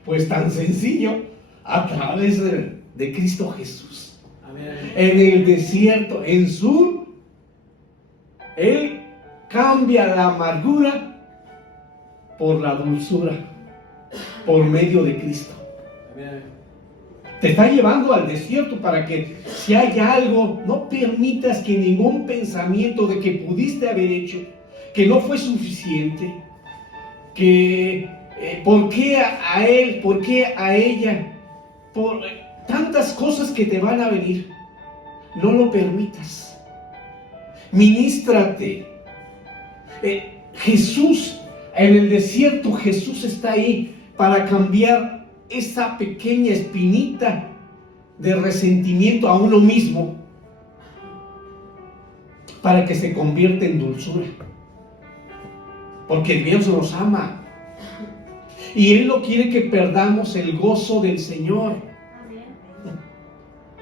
Pues tan sencillo, a través de Cristo Jesús. Amén. En el desierto, en Sur, Él cambia la amargura por la dulzura, por medio de Cristo. Amén. Te está llevando al desierto para que si hay algo, no permitas que ningún pensamiento de que pudiste haber hecho, que no fue suficiente, que ¿por qué a él? ¿Por qué a ella? Por tantas cosas que te van a venir. No lo permitas. Ministrate. Jesús, en el desierto, Jesús está ahí para cambiar esa pequeña espinita de resentimiento a uno mismo, para que se convierta en dulzura. Porque Dios nos ama. Y Él no quiere que perdamos el gozo del Señor.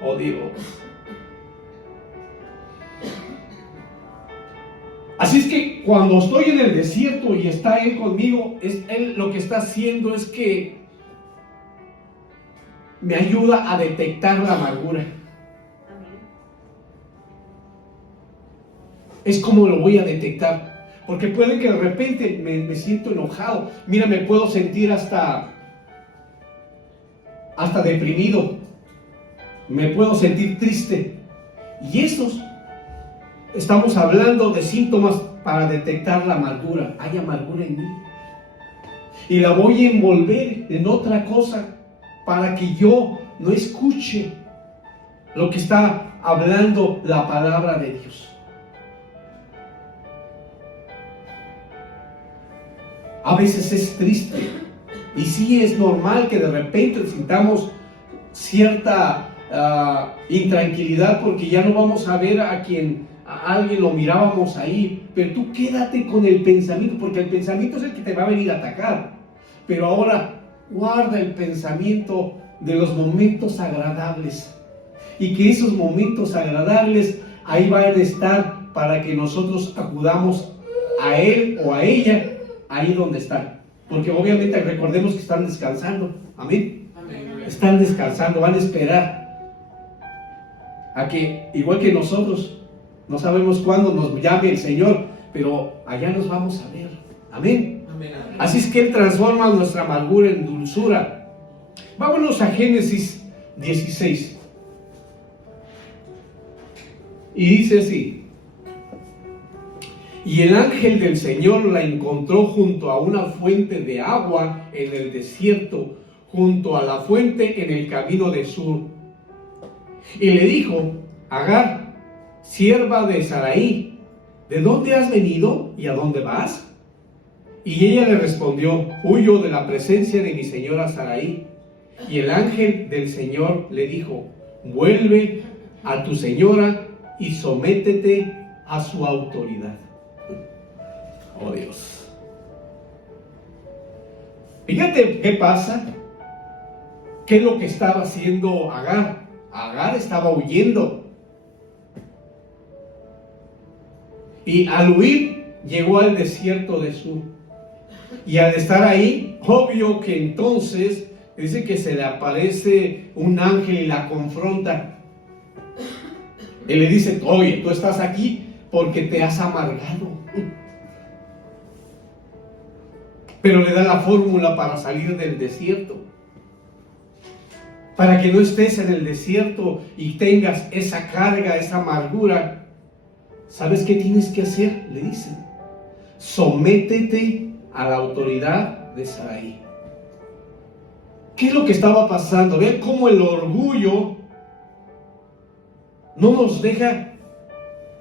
Oh Dios. Así es que cuando estoy en el desierto y está Él conmigo, Él lo que está haciendo es que me ayuda a detectar la amargura. Es como lo voy a detectar. Porque puede que de repente me siento enojado. Mira, me puedo sentir hasta deprimido. Me puedo sentir triste. Y esos, estamos hablando de síntomas para detectar la amargura. Hay amargura en mí. Y la voy a envolver en otra cosa para que yo no escuche lo que está hablando la palabra de Dios. A veces es triste y sí es normal que de repente sintamos cierta intranquilidad porque ya no vamos a ver a alguien lo mirábamos ahí, pero tú quédate con el pensamiento, porque el pensamiento es el que te va a venir a atacar. Pero ahora guarda el pensamiento de los momentos agradables, y que esos momentos agradables ahí van a estar para que nosotros acudamos a él o a ella ahí donde están, porque obviamente recordemos que están descansando. Amén. Amén. Están descansando, van a esperar a que, igual que nosotros, no sabemos cuándo nos llame el Señor, pero allá nos vamos a ver. Amén. Amén. Así es que Él transforma nuestra amargura en dulzura. Vámonos a Génesis 16. Y dice así: y el ángel del Señor la encontró junto a una fuente de agua en el desierto, junto a la fuente en el camino de Sur. Y le dijo: Agar, sierva de Sarai, ¿de dónde has venido y a dónde vas? Y ella le respondió: huyo de la presencia de mi señora Sarai. Y el ángel del Señor le dijo: vuelve a tu señora y sométete a su autoridad. Oh Dios. Fíjate qué pasa. ¿Qué es lo que estaba haciendo Agar? Agar estaba huyendo. Y al huir llegó al desierto de Sur. Y al estar ahí, obvio que entonces dice que se le aparece un ángel y la confronta. Él le dice: oye, tú estás aquí porque te has amargado. Pero le da la fórmula para salir del desierto. Para que no estés en el desierto y tengas esa carga, esa amargura. ¿Sabes qué tienes que hacer? Le dice: sométete a la autoridad de Sarai. ¿Qué es lo que estaba pasando? Vean cómo el orgullo no nos deja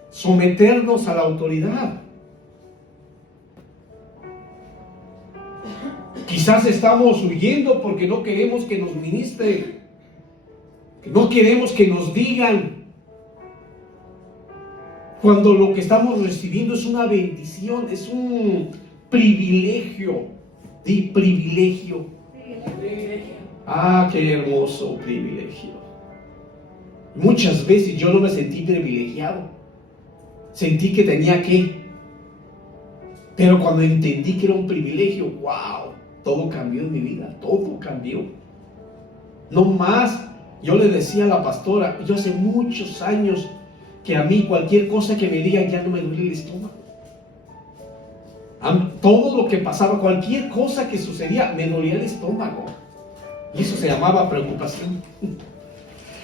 someternos a la autoridad. Quizás estamos huyendo porque no queremos que nos ministren, que no queremos que nos digan, cuando lo que estamos recibiendo es una bendición, es un privilegio Di privilegio. Privilegio. Ah, qué hermoso privilegio. Muchas veces yo no me sentí privilegiado. Sentí que tenía que. Pero cuando entendí que era un privilegio, wow, todo cambió en mi vida, todo cambió. No más, yo le decía a la pastora, yo hace muchos años que a mí cualquier cosa que me digan ya no me duele el estómago. Todo lo que pasaba, cualquier cosa que sucedía, me dolía el estómago. Y eso se llamaba preocupación.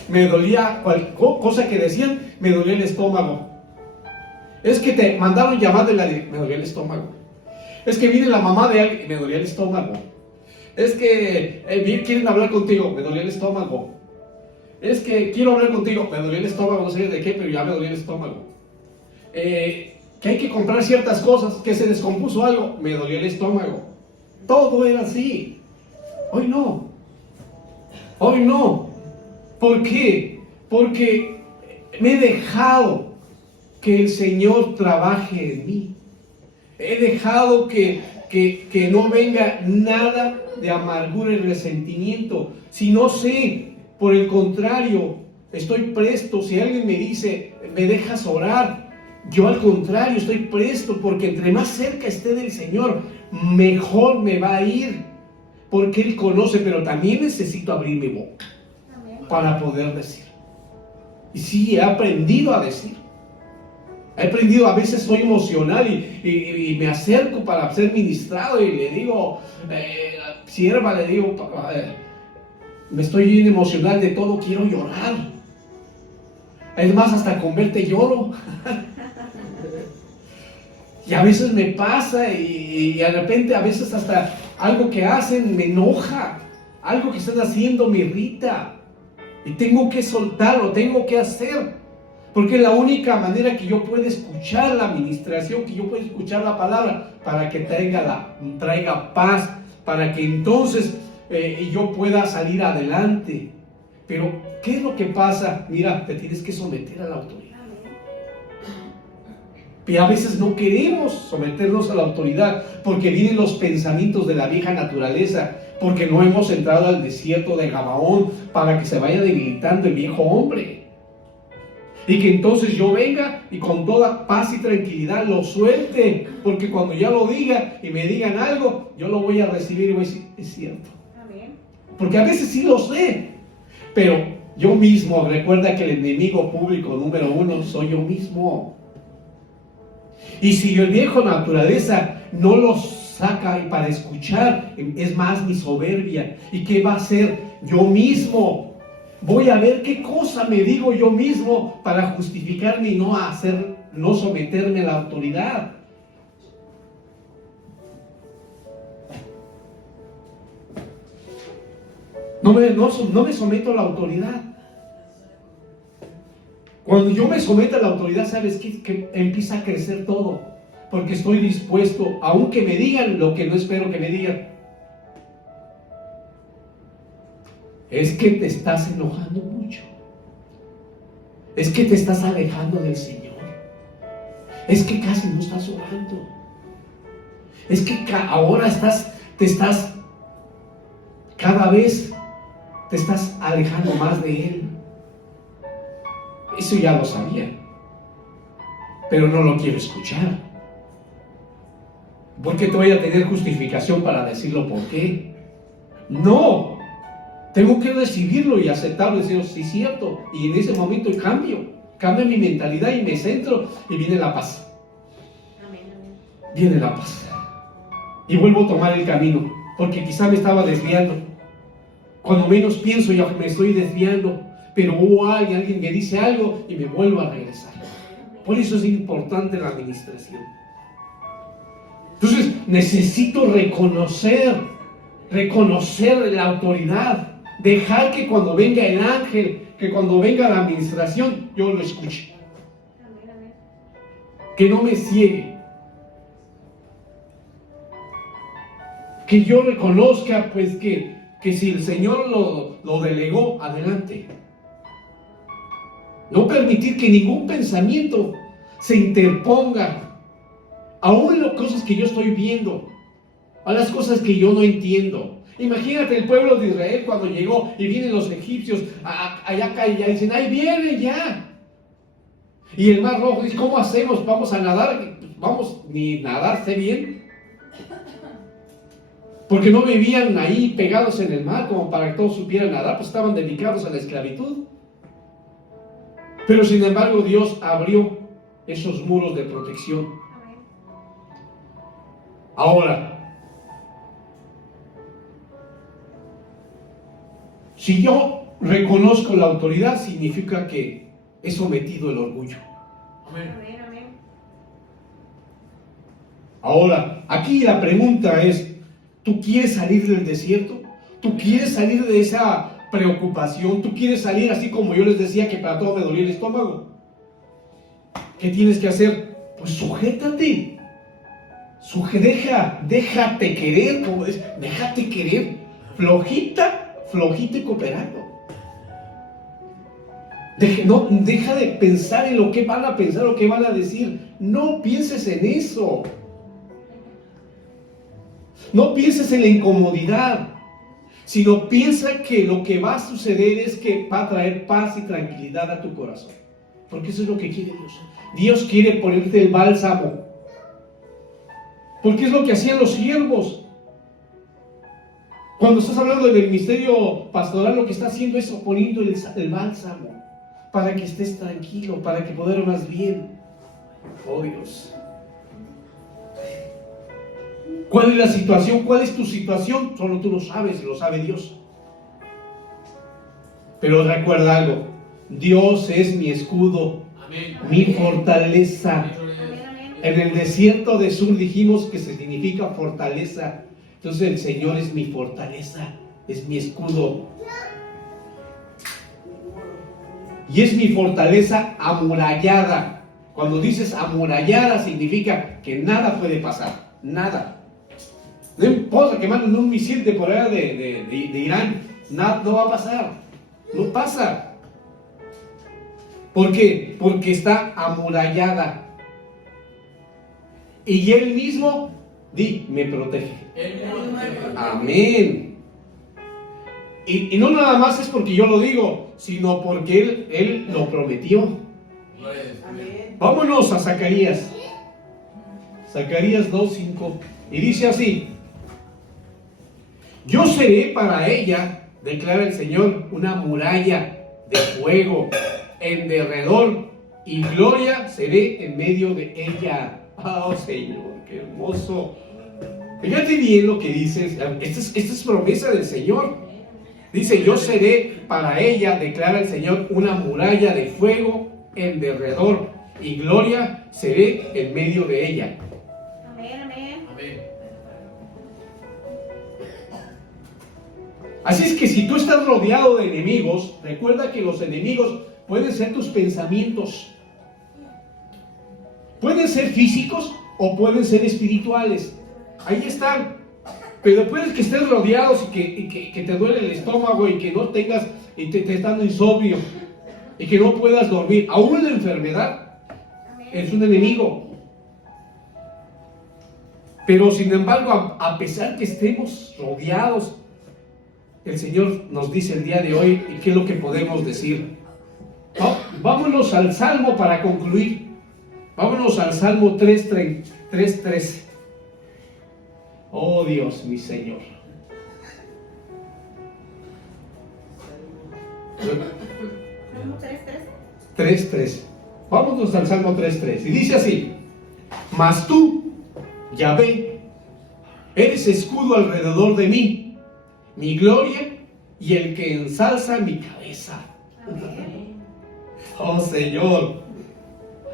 Me dolía cualquier cosa que decían, me dolía el estómago. Es que te mandaron llamar de me dolía el estómago. Es que viene la mamá de alguien, me dolía el estómago. Es que quieren hablar contigo, me dolía el estómago. Es que quiero hablar contigo, me dolía el estómago, no sé de qué, pero ya me dolía el estómago. Que hay que comprar ciertas cosas, que se descompuso algo, me dolía el estómago. Todo era así. Hoy no. Hoy no. ¿Por qué? Porque me he dejado que el Señor trabaje en mí. He dejado que no venga nada de amargura y resentimiento. Si no sé, por el contrario, estoy presto. Si alguien me dice, ¿me dejas orar? Yo al contrario, estoy presto, porque entre más cerca esté del Señor, mejor me va a ir. Porque Él conoce, pero también necesito abrir mi boca para poder decir. Y sí, he aprendido a decir. He aprendido, a veces soy emocional y me acerco para ser ministrado y le digo, sierva, le digo, me estoy bien emocional de todo, quiero llorar. Es más, hasta con verte lloro. Y a veces me pasa y de repente a veces hasta algo que hacen me enoja. Algo que están haciendo me irrita. Y tengo que soltarlo, tengo que hacer. Porque es la única manera que yo pueda escuchar la administración, que yo pueda escuchar la palabra, para que traiga paz, para que entonces yo pueda salir adelante. Pero, ¿qué es lo que pasa? Mira, te tienes que someter a la autoridad. Y a veces no queremos someternos a la autoridad, porque vienen los pensamientos de la vieja naturaleza, porque no hemos entrado al desierto de Gabaón para que se vaya debilitando el viejo hombre. Y que entonces yo venga y con toda paz y tranquilidad lo suelte, porque cuando ya lo diga y me digan algo, yo lo voy a recibir y voy a decir, es cierto. Amén. Porque a veces sí lo sé, pero yo mismo, recuerda que el enemigo público número 1 soy yo mismo. Y si el viejo naturaleza no lo saca para escuchar, es más mi soberbia. ¿Y qué va a hacer? Yo mismo voy a ver qué cosa me digo yo mismo para justificarme y no someterme a la autoridad. No me someto a la autoridad. Cuando yo me someto a la autoridad, ¿sabes qué? Que empieza a crecer todo. Porque estoy dispuesto, aunque me digan lo que no espero que me digan. Es que te estás enojando mucho. Es que te estás alejando del Señor. Es que casi no estás orando. Es que ahora cada vez te estás alejando más de Él. Eso ya lo sabía, pero no lo quiero escuchar. ¿Por qué te voy a tener justificación para decirlo por qué? No, tengo que recibirlo y aceptarlo y decir, sí, es cierto. Y en ese momento cambio mi mentalidad y me centro y viene la paz. Amén. Viene la paz. Y vuelvo a tomar el camino, porque quizá me estaba desviando. Cuando menos pienso, ya me estoy desviando. Pero hubo alguien me dice algo y me vuelvo a regresar. Por eso es importante la administración. Entonces necesito reconocer la autoridad, dejar que cuando venga el ángel, que cuando venga la administración, yo lo escuche. Que no me ciegue. Que yo reconozca pues que si el Señor lo delegó, adelante. No permitir que ningún pensamiento se interponga, aún en las cosas que yo estoy viendo. a las cosas que yo no entiendo. Imagínate el pueblo de Israel cuando llegó y vienen los egipcios allá y ya dicen, ahí vienen ya. Y el mar rojo dice, ¿cómo hacemos? ¿Vamos a nadar? Vamos, ni nadar sé bien. Porque no vivían ahí pegados en el mar como para que todos supieran nadar, pues estaban dedicados a la esclavitud. Pero sin embargo Dios abrió esos muros de protección. Amén. Ahora, si yo reconozco la autoridad, significa que he sometido el orgullo. Amén. Amén, amén. Ahora, aquí la pregunta es, ¿tú quieres salir del desierto? ¿Tú quieres salir de esa preocupación? ¿Tú quieres salir así como yo les decía que para todo me dolía el estómago? ¿Qué tienes que hacer? Pues sujétate. Déjate querer, como es, déjate querer. Flojita y cooperando. Deja de pensar en lo que van a pensar, lo que van a decir. No pienses en eso. No pienses en la incomodidad, sino piensa que lo que va a suceder es que va a traer paz y tranquilidad a tu corazón. Porque eso es lo que quiere Dios. Dios quiere ponerte el bálsamo. Porque es lo que hacían los siervos. Cuando estás hablando del ministerio pastoral, lo que está haciendo es poniendo el bálsamo para que estés tranquilo, para que puedas más bien. Oh Dios. ¿Cuál es la situación? ¿Cuál es tu situación? Solo tú lo sabes, lo sabe Dios. Pero recuerda algo, Dios es mi escudo, Amén. mi fortaleza. Amén, amén. En el desierto de Sur dijimos que se significa fortaleza. Entonces el Señor es mi fortaleza, es mi escudo. Y es mi fortaleza amurallada. Cuando dices amurallada significa que nada puede pasar, nada. No importa que manden un misil de por allá de Irán, nada, no va a pasar, no pasa. ¿Por qué? Porque está amurallada. Y Él mismo, me protege. Amén. Y no nada más es porque yo lo digo, sino porque Él lo prometió. Amén. Vámonos a Zacarías. Zacarías 2:5. Y dice así: yo seré para ella, declara el Señor, una muralla de fuego en derredor, y gloria seré en medio de ella. Oh Señor, qué hermoso. Fíjate bien lo que dices. Esta es promesa del Señor. Dice, yo seré para ella, declara el Señor, una muralla de fuego en derredor, y gloria seré en medio de ella. Amén, amén. Amén. Así es que si tú estás rodeado de enemigos, recuerda que los enemigos pueden ser tus pensamientos. Pueden ser físicos o pueden ser espirituales. Ahí están. Pero puedes que estés rodeados y que te duele el estómago y que no tengas, y te estás insomnio y que no puedas dormir. Aún la enfermedad es un enemigo. Pero sin embargo, a pesar que estemos rodeados, el Señor nos dice el día de hoy, ¿y qué es lo que podemos decir? ¿No? Vámonos al Salmo para concluir. Vámonos al Salmo 3:3. Oh Dios, mi Señor. Salmo 3:13. 3:3. Vámonos al Salmo 3:3. Y dice así: mas tú, Yahvé, eres escudo alrededor de mí, mi gloria y el que ensalza mi cabeza. Amén. Oh Señor.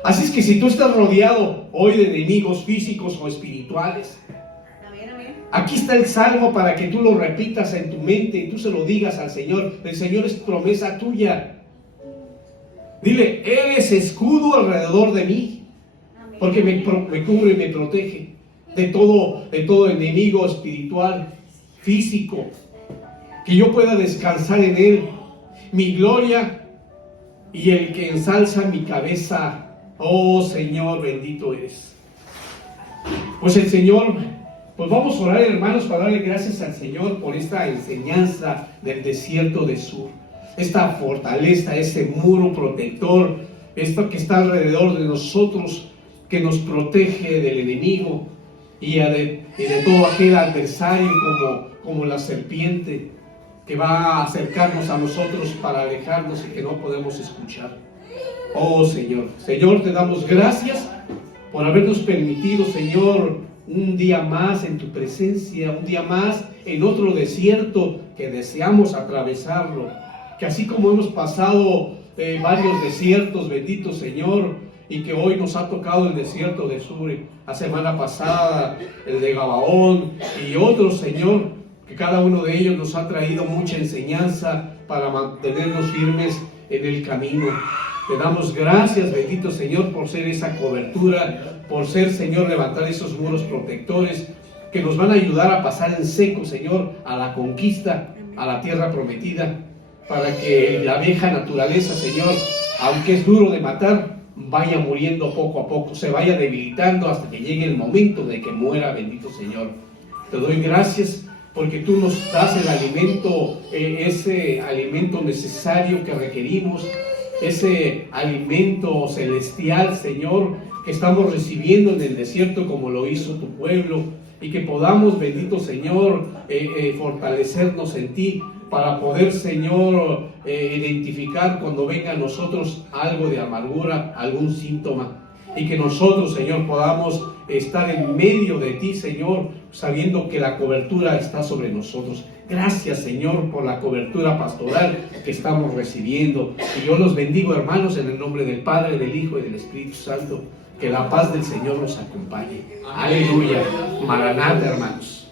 Así es que si tú estás rodeado hoy de enemigos físicos o espirituales, Amén, amén. aquí está el salmo para que tú lo repitas en tu mente y tú se lo digas al Señor. El Señor es promesa tuya. Dile, eres escudo alrededor de mí, Amén. porque me cubre y me protege de todo enemigo espiritual, físico, que yo pueda descansar en Él. Mi gloria y el que ensalza mi cabeza. Oh Señor, bendito eres. Pues el Señor Pues vamos a orar, hermanos, para darle gracias al Señor por esta enseñanza del desierto de Sur. Esta fortaleza, ese muro protector, esto que está alrededor de nosotros, que nos protege del enemigo y de todo aquel adversario como la serpiente que va a acercarnos a nosotros para alejarnos y que no podemos escuchar. Oh Señor, Señor, te damos gracias por habernos permitido, Señor, un día más en tu presencia, un día más en otro desierto que deseamos atravesarlo. Que así como hemos pasado varios desiertos, bendito Señor, y que hoy nos ha tocado el desierto de Sur, la semana pasada el de Gabaón y otros, Señor, que cada uno de ellos nos ha traído mucha enseñanza para mantenernos firmes en el camino. Te damos gracias, bendito Señor, por ser esa cobertura, por ser, Señor, levantar esos muros protectores que nos van a ayudar a pasar en seco, Señor, a la conquista, a la tierra prometida, para que la vieja naturaleza, Señor, aunque es duro de matar, vaya muriendo poco a poco, se vaya debilitando hasta que llegue el momento de que muera, bendito Señor. Te doy gracias porque tú nos das el alimento, ese alimento necesario que requerimos, ese alimento celestial, Señor, que estamos recibiendo en el desierto como lo hizo tu pueblo, y que podamos, bendito Señor, fortalecernos en ti para poder, Señor, identificar cuando venga a nosotros algo de amargura, algún síntoma, y que nosotros, Señor, podamos estar en medio de ti, Señor, sabiendo que la cobertura está sobre nosotros. Gracias, Señor, por la cobertura pastoral que estamos recibiendo. Y yo los bendigo, hermanos, en el nombre del Padre, del Hijo y del Espíritu Santo. Que la paz del Señor nos acompañe. Aleluya. Maranata, hermanos.